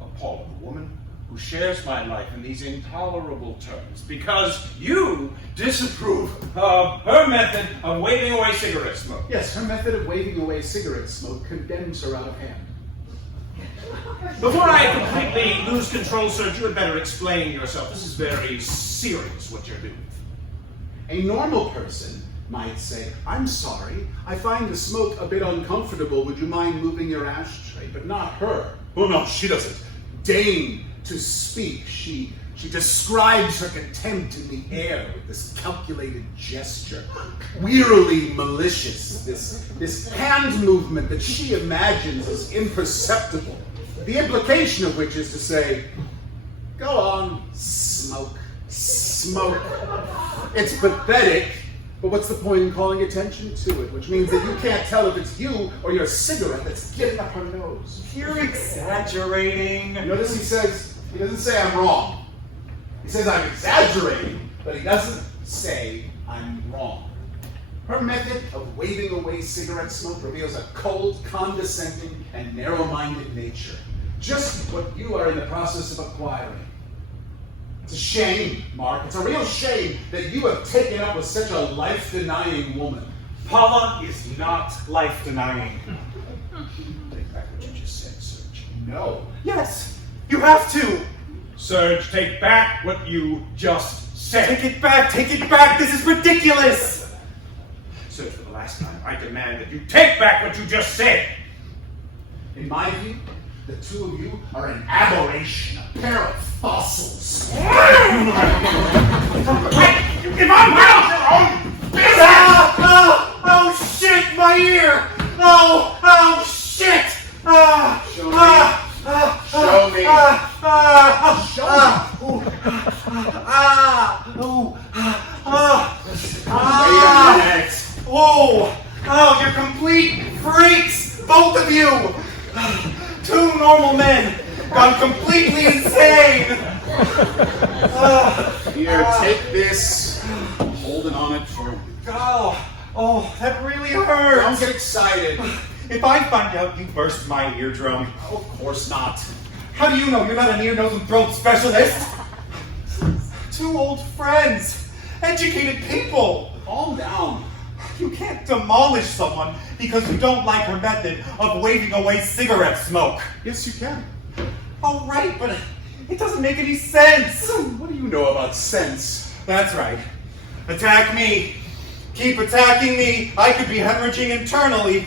a Paula, a woman who shares my life in these intolerable terms because you disapprove of her method of waving away cigarette smoke. Yes, her method of waving away cigarette smoke condemns her out of hand. Before I completely lose control, Serge, you had better explain yourself. This is very serious, what you're doing. A normal person might say, I'm sorry, I find the smoke a bit uncomfortable. Would you mind moving your ashtray? But not her. Oh no, she doesn't deign to speak. She describes her contempt in the air with this calculated gesture, wearily malicious, this hand movement that she imagines is imperceptible, the implication of which is to say, go on, smoke, smoke. It's pathetic, but what's the point in calling attention to it? Which means that you can't tell if it's you or your cigarette that's getting up her nose. You're exaggerating. Notice he doesn't say I'm wrong. He says I'm exaggerating, but he doesn't say I'm wrong. Her method of waving away cigarette smoke reveals a cold, condescending, and narrow-minded nature. Just what you are in the process of acquiring. It's a shame, Marc. It's a real shame that you have taken up with such a life-denying woman. Paula is not life-denying. Take back what you just said, Serge. No. Yes, you have to. Serge, take back what you just said. Take it back, this is ridiculous. Serge, for the last time, I demand that you take back what you just said. In my view, the two of you are an aberration, a pair of fossils. If I'm out your own business! Oh shit, my ear! Oh shit! Show me. Wait a minute. Oh, you're complete freaks, both of you! Two normal men Here, take this. Holding on it for... Kahl, oh, that really hurts. Don't get excited. If I find out you burst my eardrum. Oh, of course not. How do you know you're not an ear, nose, and throat specialist? Two old friends, educated people. Calm down. You can't demolish someone because you don't like her method of waving away cigarette smoke. Yes, you can. All right, but it doesn't make any sense. What do you know about sense? That's right. Attack me. Keep attacking me. I could be hemorrhaging internally.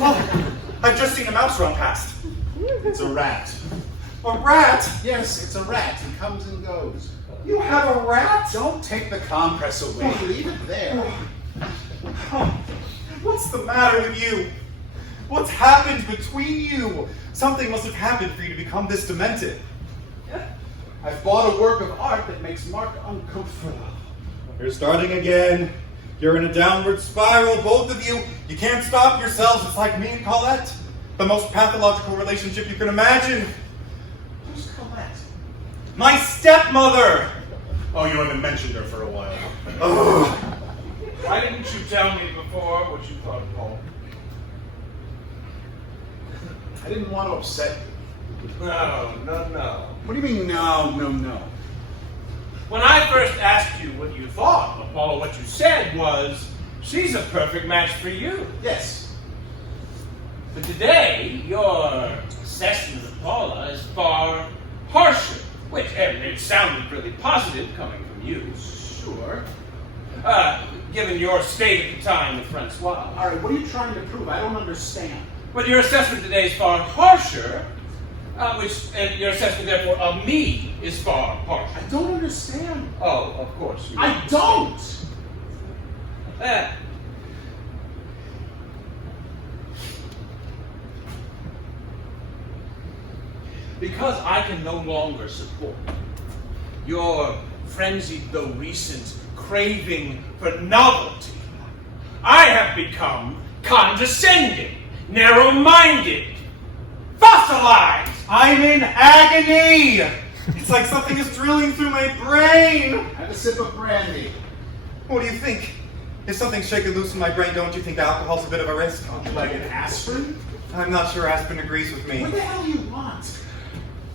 Oh, I've just seen a mouse run past. It's a rat. A rat? Yes, it's a rat. He comes and goes. You have a rat? Don't take the compress away. Leave it there. Oh, what's the matter with you? What's happened between you? Something must have happened for you to become this demented. I've bought a work of art that makes Marc uncomfortable. You're starting again. You're in a downward spiral, both of you. You can't stop yourselves. It's like me and Colette. The most pathological relationship you can imagine. Who's Colette? My stepmother! Oh, you haven't mentioned her for a while. Ugh. Why didn't you tell me before what you thought of Paul? I didn't want to upset you. No. What do you mean, no? When I first asked you what you thought of Paula, what you said was, she's a perfect match for you. Yes. But today, your assessment of Paula is far harsher, which it sounded really positive coming from you. Sure. Given your state at the time with Francois. All right, what are you trying to prove? I don't understand. But your assessment today is far harsher, and your assessment, therefore, of me is far harsher. I don't understand. Oh, of course. I don't! Because I can no longer support your frenzied though recent craving for novelty, I have become condescending, narrow-minded, fossilized. I'm in agony! It's like something is drilling through my brain! Have a sip of brandy. What do you think? If something's shaking loose in my brain, don't you think alcohol's a bit of a risk? Would you like an aspirin? I'm not sure Aspen agrees with me. What the hell do you want?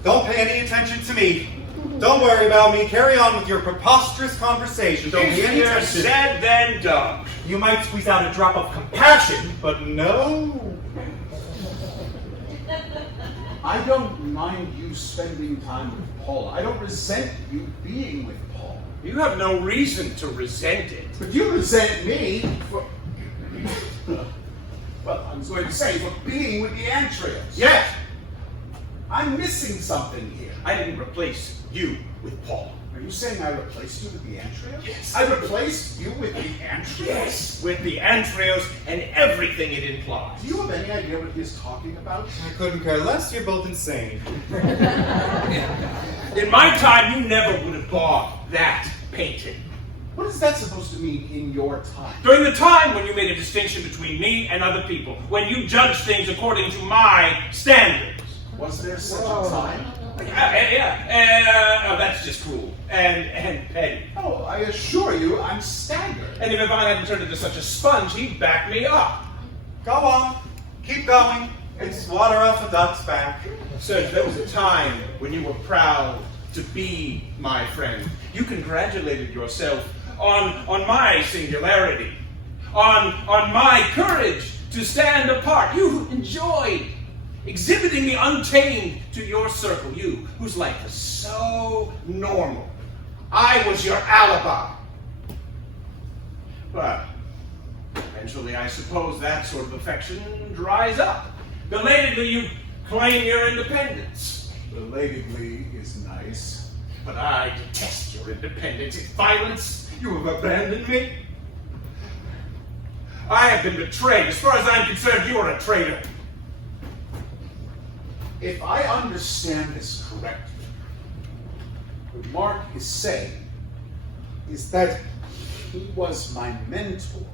Don't pay any attention to me. Don't worry about me. Carry on with your preposterous conversation. Don't be any Easier attention. said than done. You might squeeze out a drop of compassion, but no. I don't mind you spending time with Paula. I don't resent you being with Paula. You have no reason to resent it. But you resent me for... well, I was going to say, for being with the Antrios. Yes, I'm missing something here. I didn't replace you with Paul. Are you saying I replaced you with the Antrios? Yes. I replaced you with the Antrios? Yes, with the Antrios and everything it implies. Do you have any idea what he is talking about? I couldn't care less. You're both insane. In my time, you never would have bought that painting. What is that supposed to mean in your time? During the time when you made a distinction between me and other people, when you judged things according to my standards. Was there such a time? That's just cruel and petty. Oh, I assure you, I'm staggered. And if Yvan hadn't turned into such a sponge, he'd back me up. Go on. Keep going. It's water off a duck's back. Serge, there was a time when you were proud to be my friend. You congratulated yourself on my singularity, on my courage to stand apart. You enjoyed exhibiting me untamed to your circle, you whose life was so normal. I was your alibi. But eventually, I suppose that sort of affection dries up. Belatedly, you claim your independence. Belatedly is nice. But I detest your independence. It's violence. You have abandoned me. I have been betrayed. As far as I'm concerned, you are a traitor. If I understand this correctly, what Marc is saying is that he was my mentor.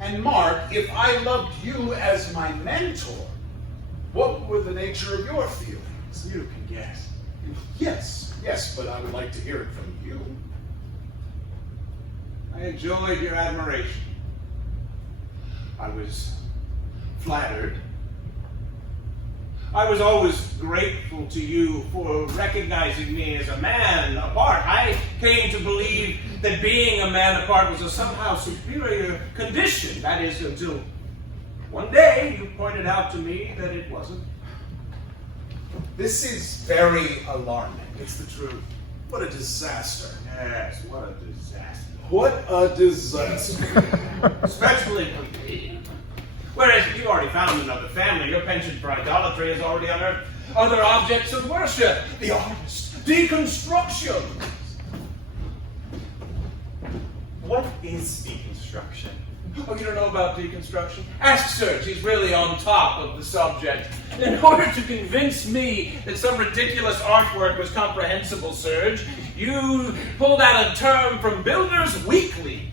And Marc, if I loved you as my mentor, what were the nature of your feelings? You can guess. Yes, Yes, but I would like to hear it from you. I enjoyed your admiration. I was flattered. I was always grateful to you for recognizing me as a man apart. I came to believe that being a man apart was a somehow superior condition. That is, until one day you pointed out to me that it wasn't. This is very alarming. It's the truth. What a disaster. Yes, what a disaster. What a disaster. Especially for me. Whereas if you already found another family, your penchant for idolatry has already unearthed other objects of worship. The artist, deconstruction. What is deconstruction? Oh, you don't know about deconstruction? Ask Serge, he's really on top of the subject. In order to convince me that some ridiculous artwork was comprehensible, Serge, you pulled out a term from Builders Weekly.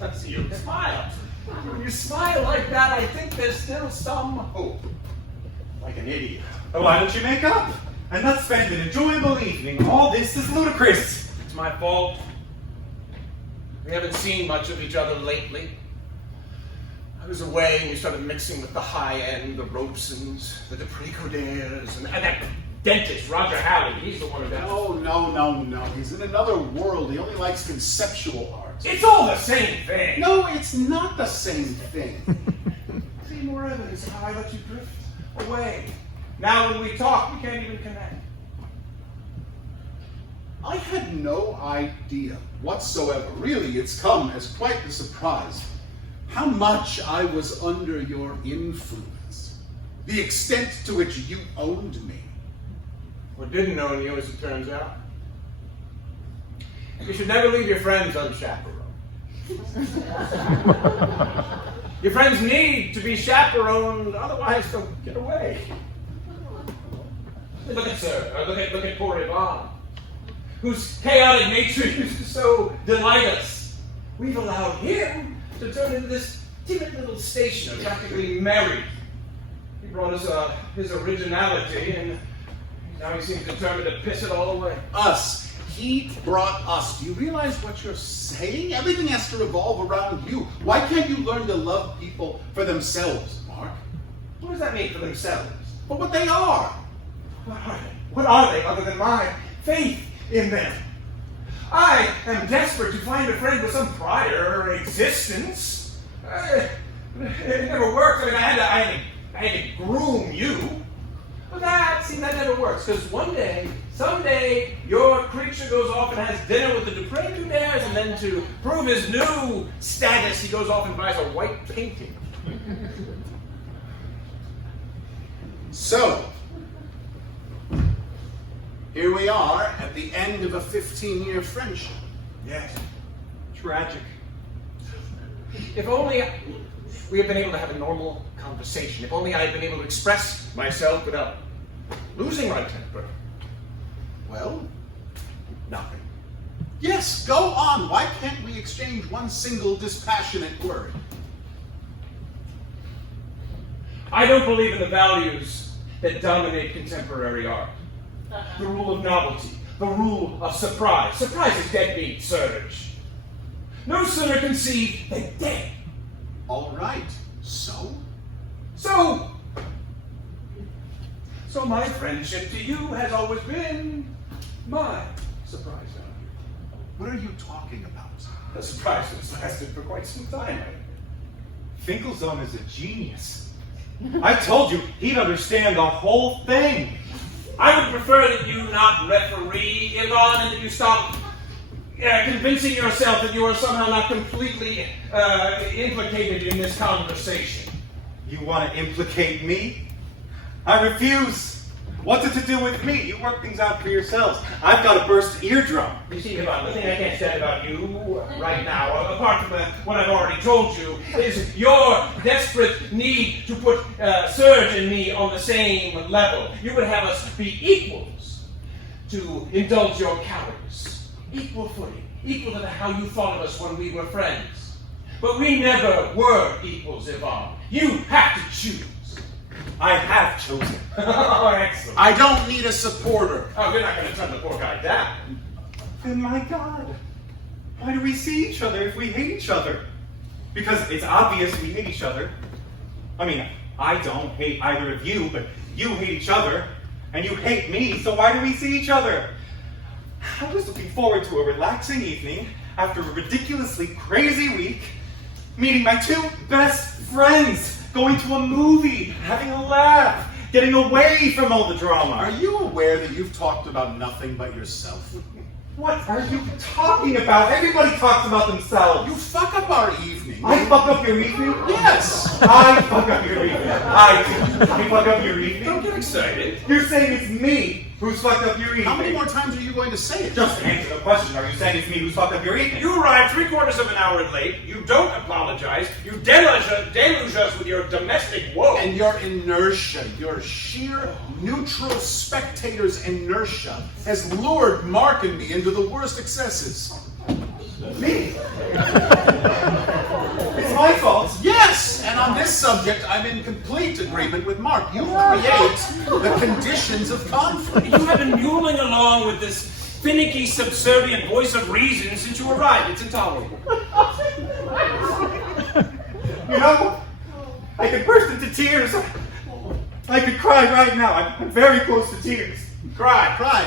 Let's see you smile. When you smile like that, I think there's still some hope. Like an idiot. Oh, why don't you make up? And let's spend an enjoyable evening. All this is ludicrous. It's my fault. We haven't seen much of each other lately. I was away and you started mixing with the high end, the Robesons, the Deprecodaires, and that dentist, Roger Halley. He's the one who does. No. He's in another world. He only likes conceptual art. It's all the same thing. No, it's not the same thing. See more evidence of how I let you drift away. Now when we talk, we can't even connect. I had no idea whatsoever. Really, it's come as quite a surprise. How much I was under your influence. The extent to which you owned me. Or didn't own you, as it turns out. You should never leave your friends unchaperoned. Your friends need to be chaperoned, otherwise they'll get away. Look at Serge, look at poor Yvan, whose chaotic nature used to so delight us. We've allowed him to turn into this timid little stationer, practically married. He brought us his originality, and now he seems determined to piss it all away. Us. He brought us. Do you realize what you're saying? Everything has to revolve around you. Why can't you learn to love people for themselves, Marc? What does that mean for themselves? For what they are. What are they? What are they other than my faith in them? I am desperate to find a friend with some prior existence. It never worked. I mean, I had to groom you. But that never works. Because someday, your creature goes off and has dinner with the Deprecodaires, and then to prove his new status, he goes off and buys a white painting. So, here we are at the end of a 15-year friendship. Yes. Tragic. If only we had been able to have a normal conversation. If only I had been able to express myself without losing my temper. Well, Nothing. yes, go on. Why can't we exchange one single dispassionate word? I don't believe in the values that dominate contemporary art. The rule of novelty, the rule of surprise. Surprise is deadbeat, Serge. No sooner conceived than dead. All right. So my friendship to you has always been My surprise value. What are you talking about? The surprise has lasted for quite some time. Finkelzone is a genius. I told you he'd understand the whole thing. I would prefer that you not referee Yvan and that you stop convincing yourself that you are somehow not completely implicated in this conversation. You want to implicate me? I refuse. What's it to do with me? You work things out for yourselves. I've got a burst eardrum. You see, Yvan, the thing I can't stand about you right now, apart from what I've already told you, is your desperate need to put Serge and me on the same level. You would have us be equals to indulge your cowardice. Equal footing. Equal to how you thought of us when we were friends. But we never were equals, Yvan. You have to choose. I have chosen. Oh, excellent. I don't need a supporter. Oh, you're not going to turn the poor guy down. Then my God, why do we see each other if we hate each other? Because it's obvious we hate each other. I mean, I don't hate either of you, but you hate each other, and you hate me, so why do we see each other? I was looking forward to a relaxing evening after a ridiculously crazy week, meeting my two best friends, going to a movie, having a laugh, getting away from all the drama. Are you aware that you've talked about nothing but yourself? What are you talking about? Everybody talks about themselves. You fuck up our evening. I fuck up your evening? Yes! I fuck up your evening. I fuck up your evening. Don't get excited. You're saying it's me who's fucked up your evening. How many more times are you going to say it? Just answer the question. Are you saying it's me who's fucked up your evening? You arrived 3/4 of an hour late. You don't apologize. You deluge us with your domestic woe. And your inertia, your sheer neutral spectator's inertia has lured Marc and me into the worst excesses. Me? It's my fault. Yes! And on this subject, I'm in complete agreement with Marc. You create the conditions of conflict. You have been muling along with this finicky, subservient voice of reason since you arrived. It's intolerable. You know, I could burst into tears. I could cry right now. I'm very close to tears. Cry. Cry.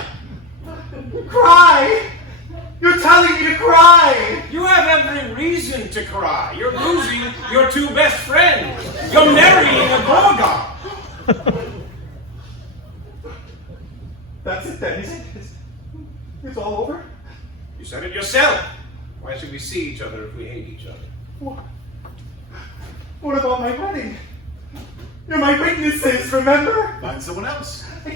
Cry? You're telling me to cry! You have every reason to cry. You're losing your two best friends. You're marrying a gorgon. That's it then, is it? It's all over? You said it yourself. Why should we see each other if we hate each other? What about my wedding? You're my witnesses, remember? Find someone else. I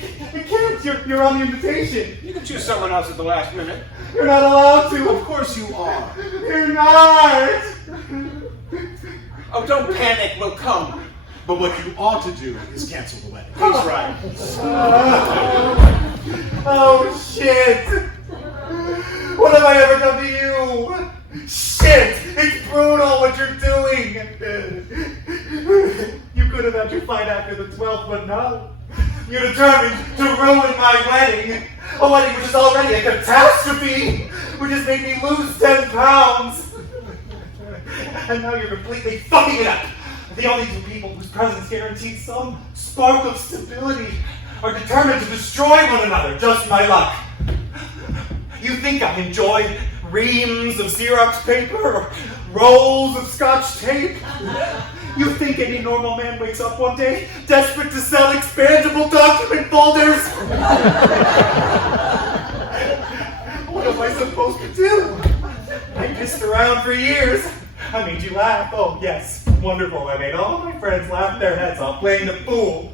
can't. You're on the invitation. You can choose someone else at the last minute. You're not allowed to. Of course you are. You're not. Oh, don't panic. We'll come. But what you ought to do is cancel the wedding. He's right. Oh, shit. What have I ever done to you? Shit. It's brutal what you're doing. You could have had your fight after the 12th, but no. You're determined to ruin my wedding. A wedding which is already a catastrophe. Which has made me lose 10 pounds. And now you're completely fucking it up. The only two people whose presence guaranteed some spark of stability are determined to destroy one another, just my luck. You think I enjoy reams of Xerox paper or rolls of Scotch tape? You think any normal man wakes up one day desperate to sell expandable document folders? What am I supposed to do? I pissed around for years. I made you laugh. Oh, yes. Wonderful. I made all my friends laugh their heads off playing the fool.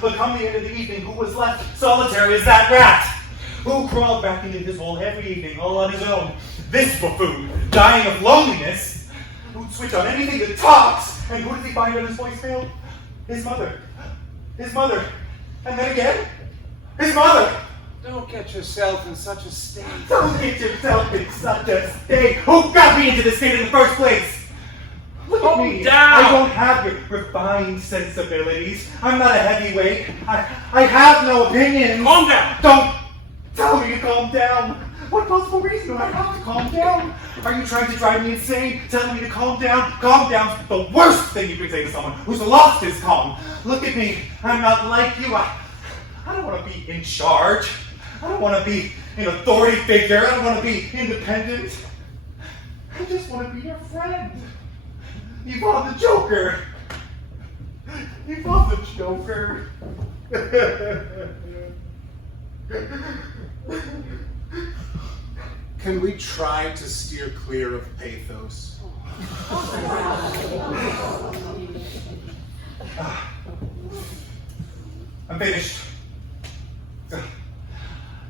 But come the end of the evening, who was left solitary as that rat? Who crawled back into his hole every evening all on his own? This buffoon, dying of loneliness, who'd switch on anything that talks. And who does he find on his voicemail? His mother. His mother. And then again, his mother. Don't get yourself in such a state. Don't get yourself in such a state. Who got me into this state in the first place? Look at me. Down. I don't have your refined sensibilities. I'm not a heavyweight. I have no opinions. Calm down. Don't tell me to calm down. What possible reason do I have to calm down? Are you trying to drive me insane? Telling me to calm down? Calm down's the worst thing you can say to someone who's lost his calm. Look at me. I'm not like you. I don't want to be in charge. I don't want to be an authority figure. I don't want to be independent. I just want to be your friend. Yvan the Joker. Yvan the Joker. Can we try to steer clear of pathos? I'm finished.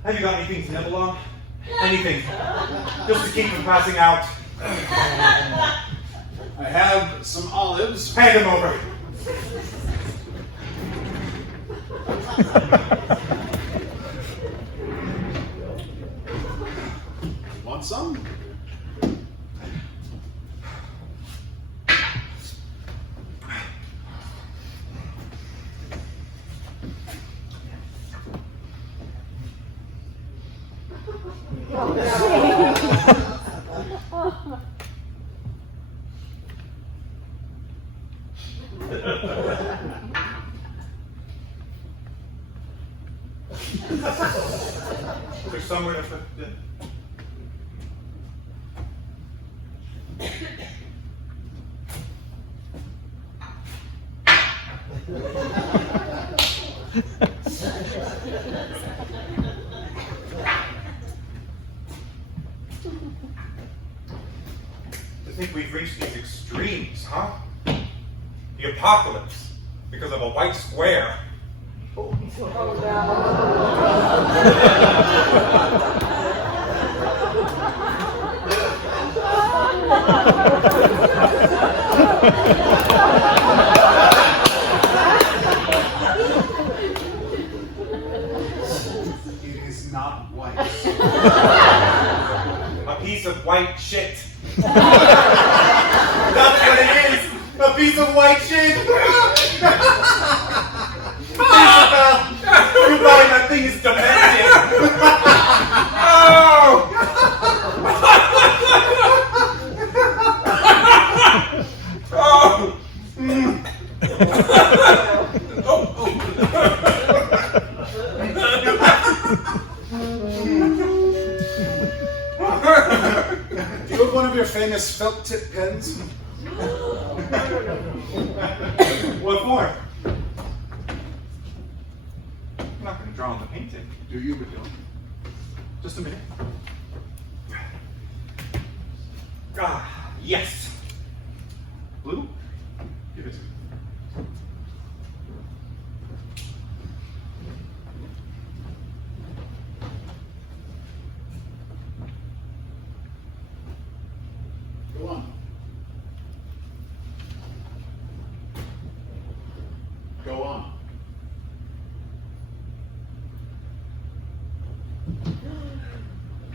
Have you got anything to nibble on? Anything. Just to keep from passing out. I have some olives. Hand them over. Want some? There's somewhere to put it. I think we've reached these extremes, huh? The apocalypse because of a white square. It is not white. A piece of white shit. That's what it is! A piece of white shit! Isabel! Goodbye, that thing is demented! Oh! Oh! Do you have one of your famous felt tip pens? What for? I'm not going to draw on the painting. Do you, Miguel? Just a minute. Ah, yes. Blue? Give it to me. Go on. Go on.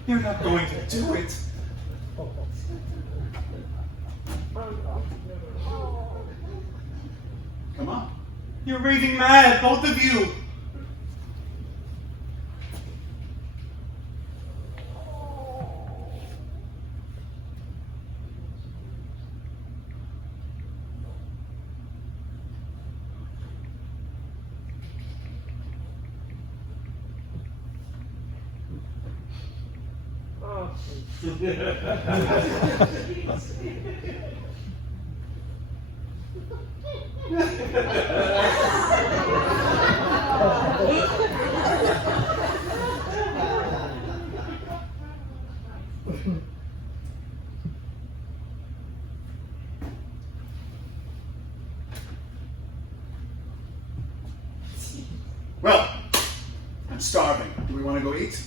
You're not going to do it. Come on. You're raving mad, both of you. Well, I'm starving. Do we want to go eat?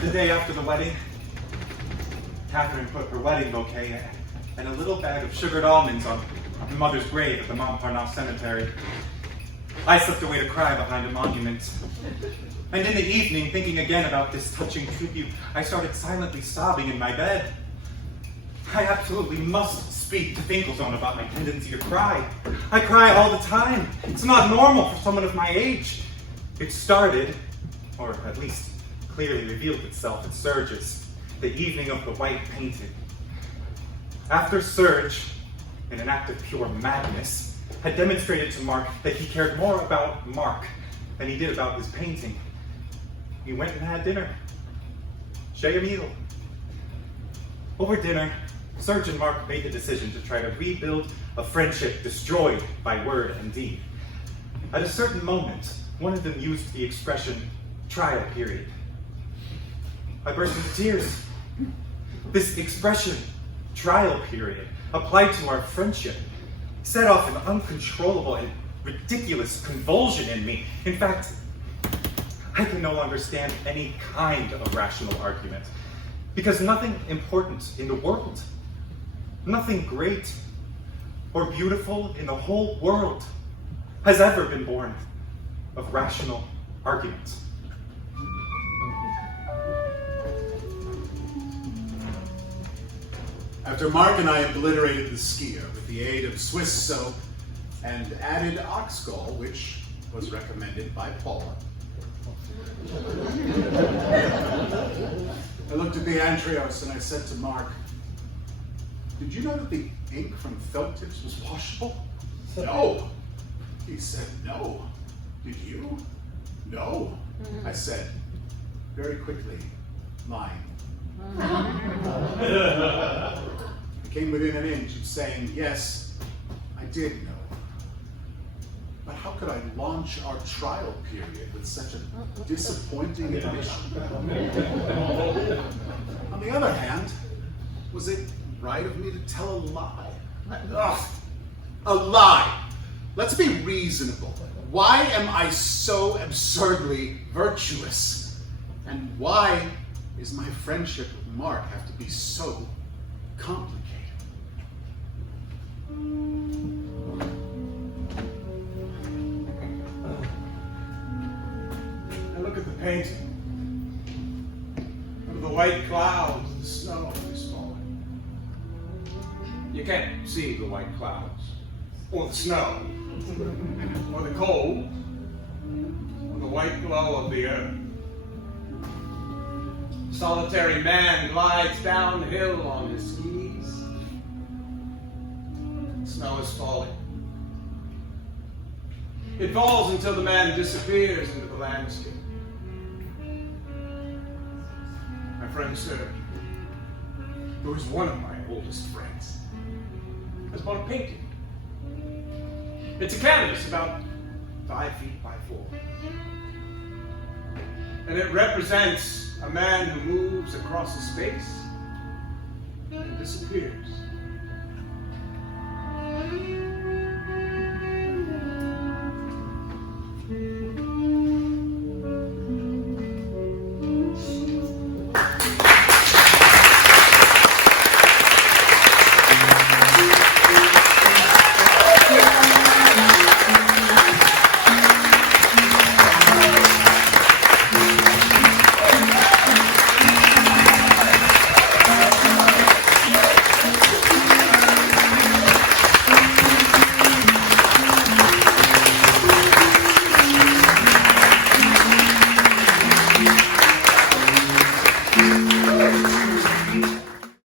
The day after the wedding, Catherine put her wedding bouquet and a little bag of sugared almonds on her mother's grave at the Montparnasse Cemetery. I slipped away to cry behind a monument. And in the evening, thinking again about this touching tribute, I started silently sobbing in my bed. I absolutely must speak to Finkelzone about my tendency to cry. I cry all the time. It's not normal for someone of my age. It started, or at least clearly revealed itself at Serge's, the evening of the white painting. After Serge, in an act of pure madness, had demonstrated to Marc that he cared more about Marc than he did about his painting, we went and had dinner. Chez a meal. Over dinner, Serge and Marc made the decision to try to rebuild a friendship destroyed by word and deed. At a certain moment, one of them used the expression, trial period. I burst into tears. This expression, trial period, applied to our friendship, set off an uncontrollable and ridiculous convulsion in me. In fact, I can no longer stand any kind of rational argument, because nothing important in the world, nothing great or beautiful in the whole world has ever been born of rational argument. After Marc and I obliterated the skier with the aid of Swiss soap and added ox gall, which was recommended by Paula, I looked at the Antrios and I said to Marc, "Did you know that the ink from felt tips was washable?" "No." He said, "No." "Did you?" "No." I said, very quickly, lying. I came within an inch of saying, yes, I did know. But how could I launch our trial period with such a disappointing admission? On the other hand, was it right of me to tell a lie? Ugh, a lie! Let's be reasonable. Why am I so absurdly virtuous? And why is my friendship with Marc have to be so complicated? I look at the painting. Look at the white clouds, the snow is falling. You can't see the white clouds, or the snow, or the cold, or the white glow of the earth. Solitary man glides downhill on his skis. Snow is falling. It falls until the man disappears into the landscape. My friend Serge, who is one of my oldest friends, has bought a painting. It's a canvas about 5 feet by 4. And it represents a man who moves across a space and disappears.